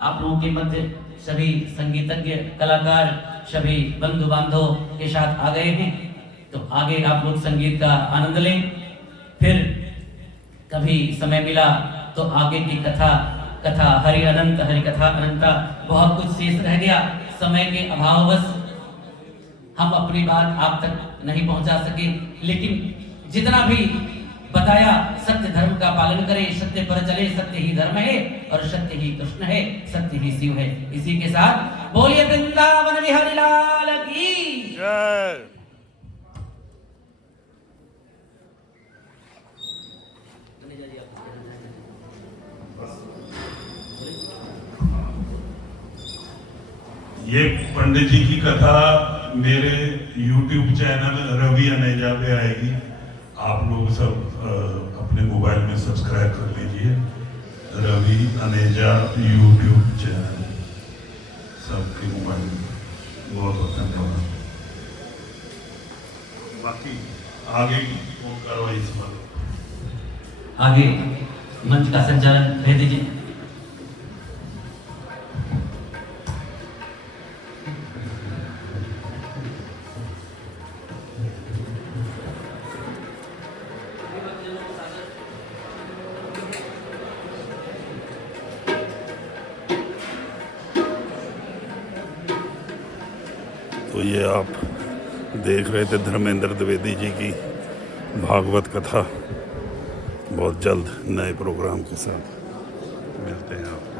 आप लोगों के मध्य सभी संगीतज्ञ, कलाकार, सभी बंधु बांधव के साथ आ गए हैं, तो आगे आप लोग संगीत का आनंद लें। फिर कभी समय मिला तो आगे की कथा हरि अनंत, हरि कथा अनंता, बहुत कुछ शेष रह गया। समय के अभाववश हम अपनी बात आप तक नहीं पहुंचा सके, लेकिन जितना भी बताया, सत्य धर्म का पालन करें, सत्य पर चले, सत्य ही धर्म है और सत्य ही कृष्ण है, सत्य ही शिव है। इसी के साथ बोलिए वृंदावन बिहारी लाल की जय। ये पंडित जी की कथा मेरे YouTube चैनल रवि अनेजा पे आएगी। आप लोग सब अपने मोबाइल में सब्सक्राइब कर लीजिए रवि अनेजा यूट्यूब चैनल, सबके मोबाइल में। बहुत बहुत धन्यवाद। बाकी आगे की कार्रवाई संभालो। आगे मंच का संचालन भेज दीजिए। तो ये आप देख रहे थे धर्मेंद्र द्विवेदी जी की भागवत कथा। बहुत जल्द नए प्रोग्राम के साथ मिलते हैं आप।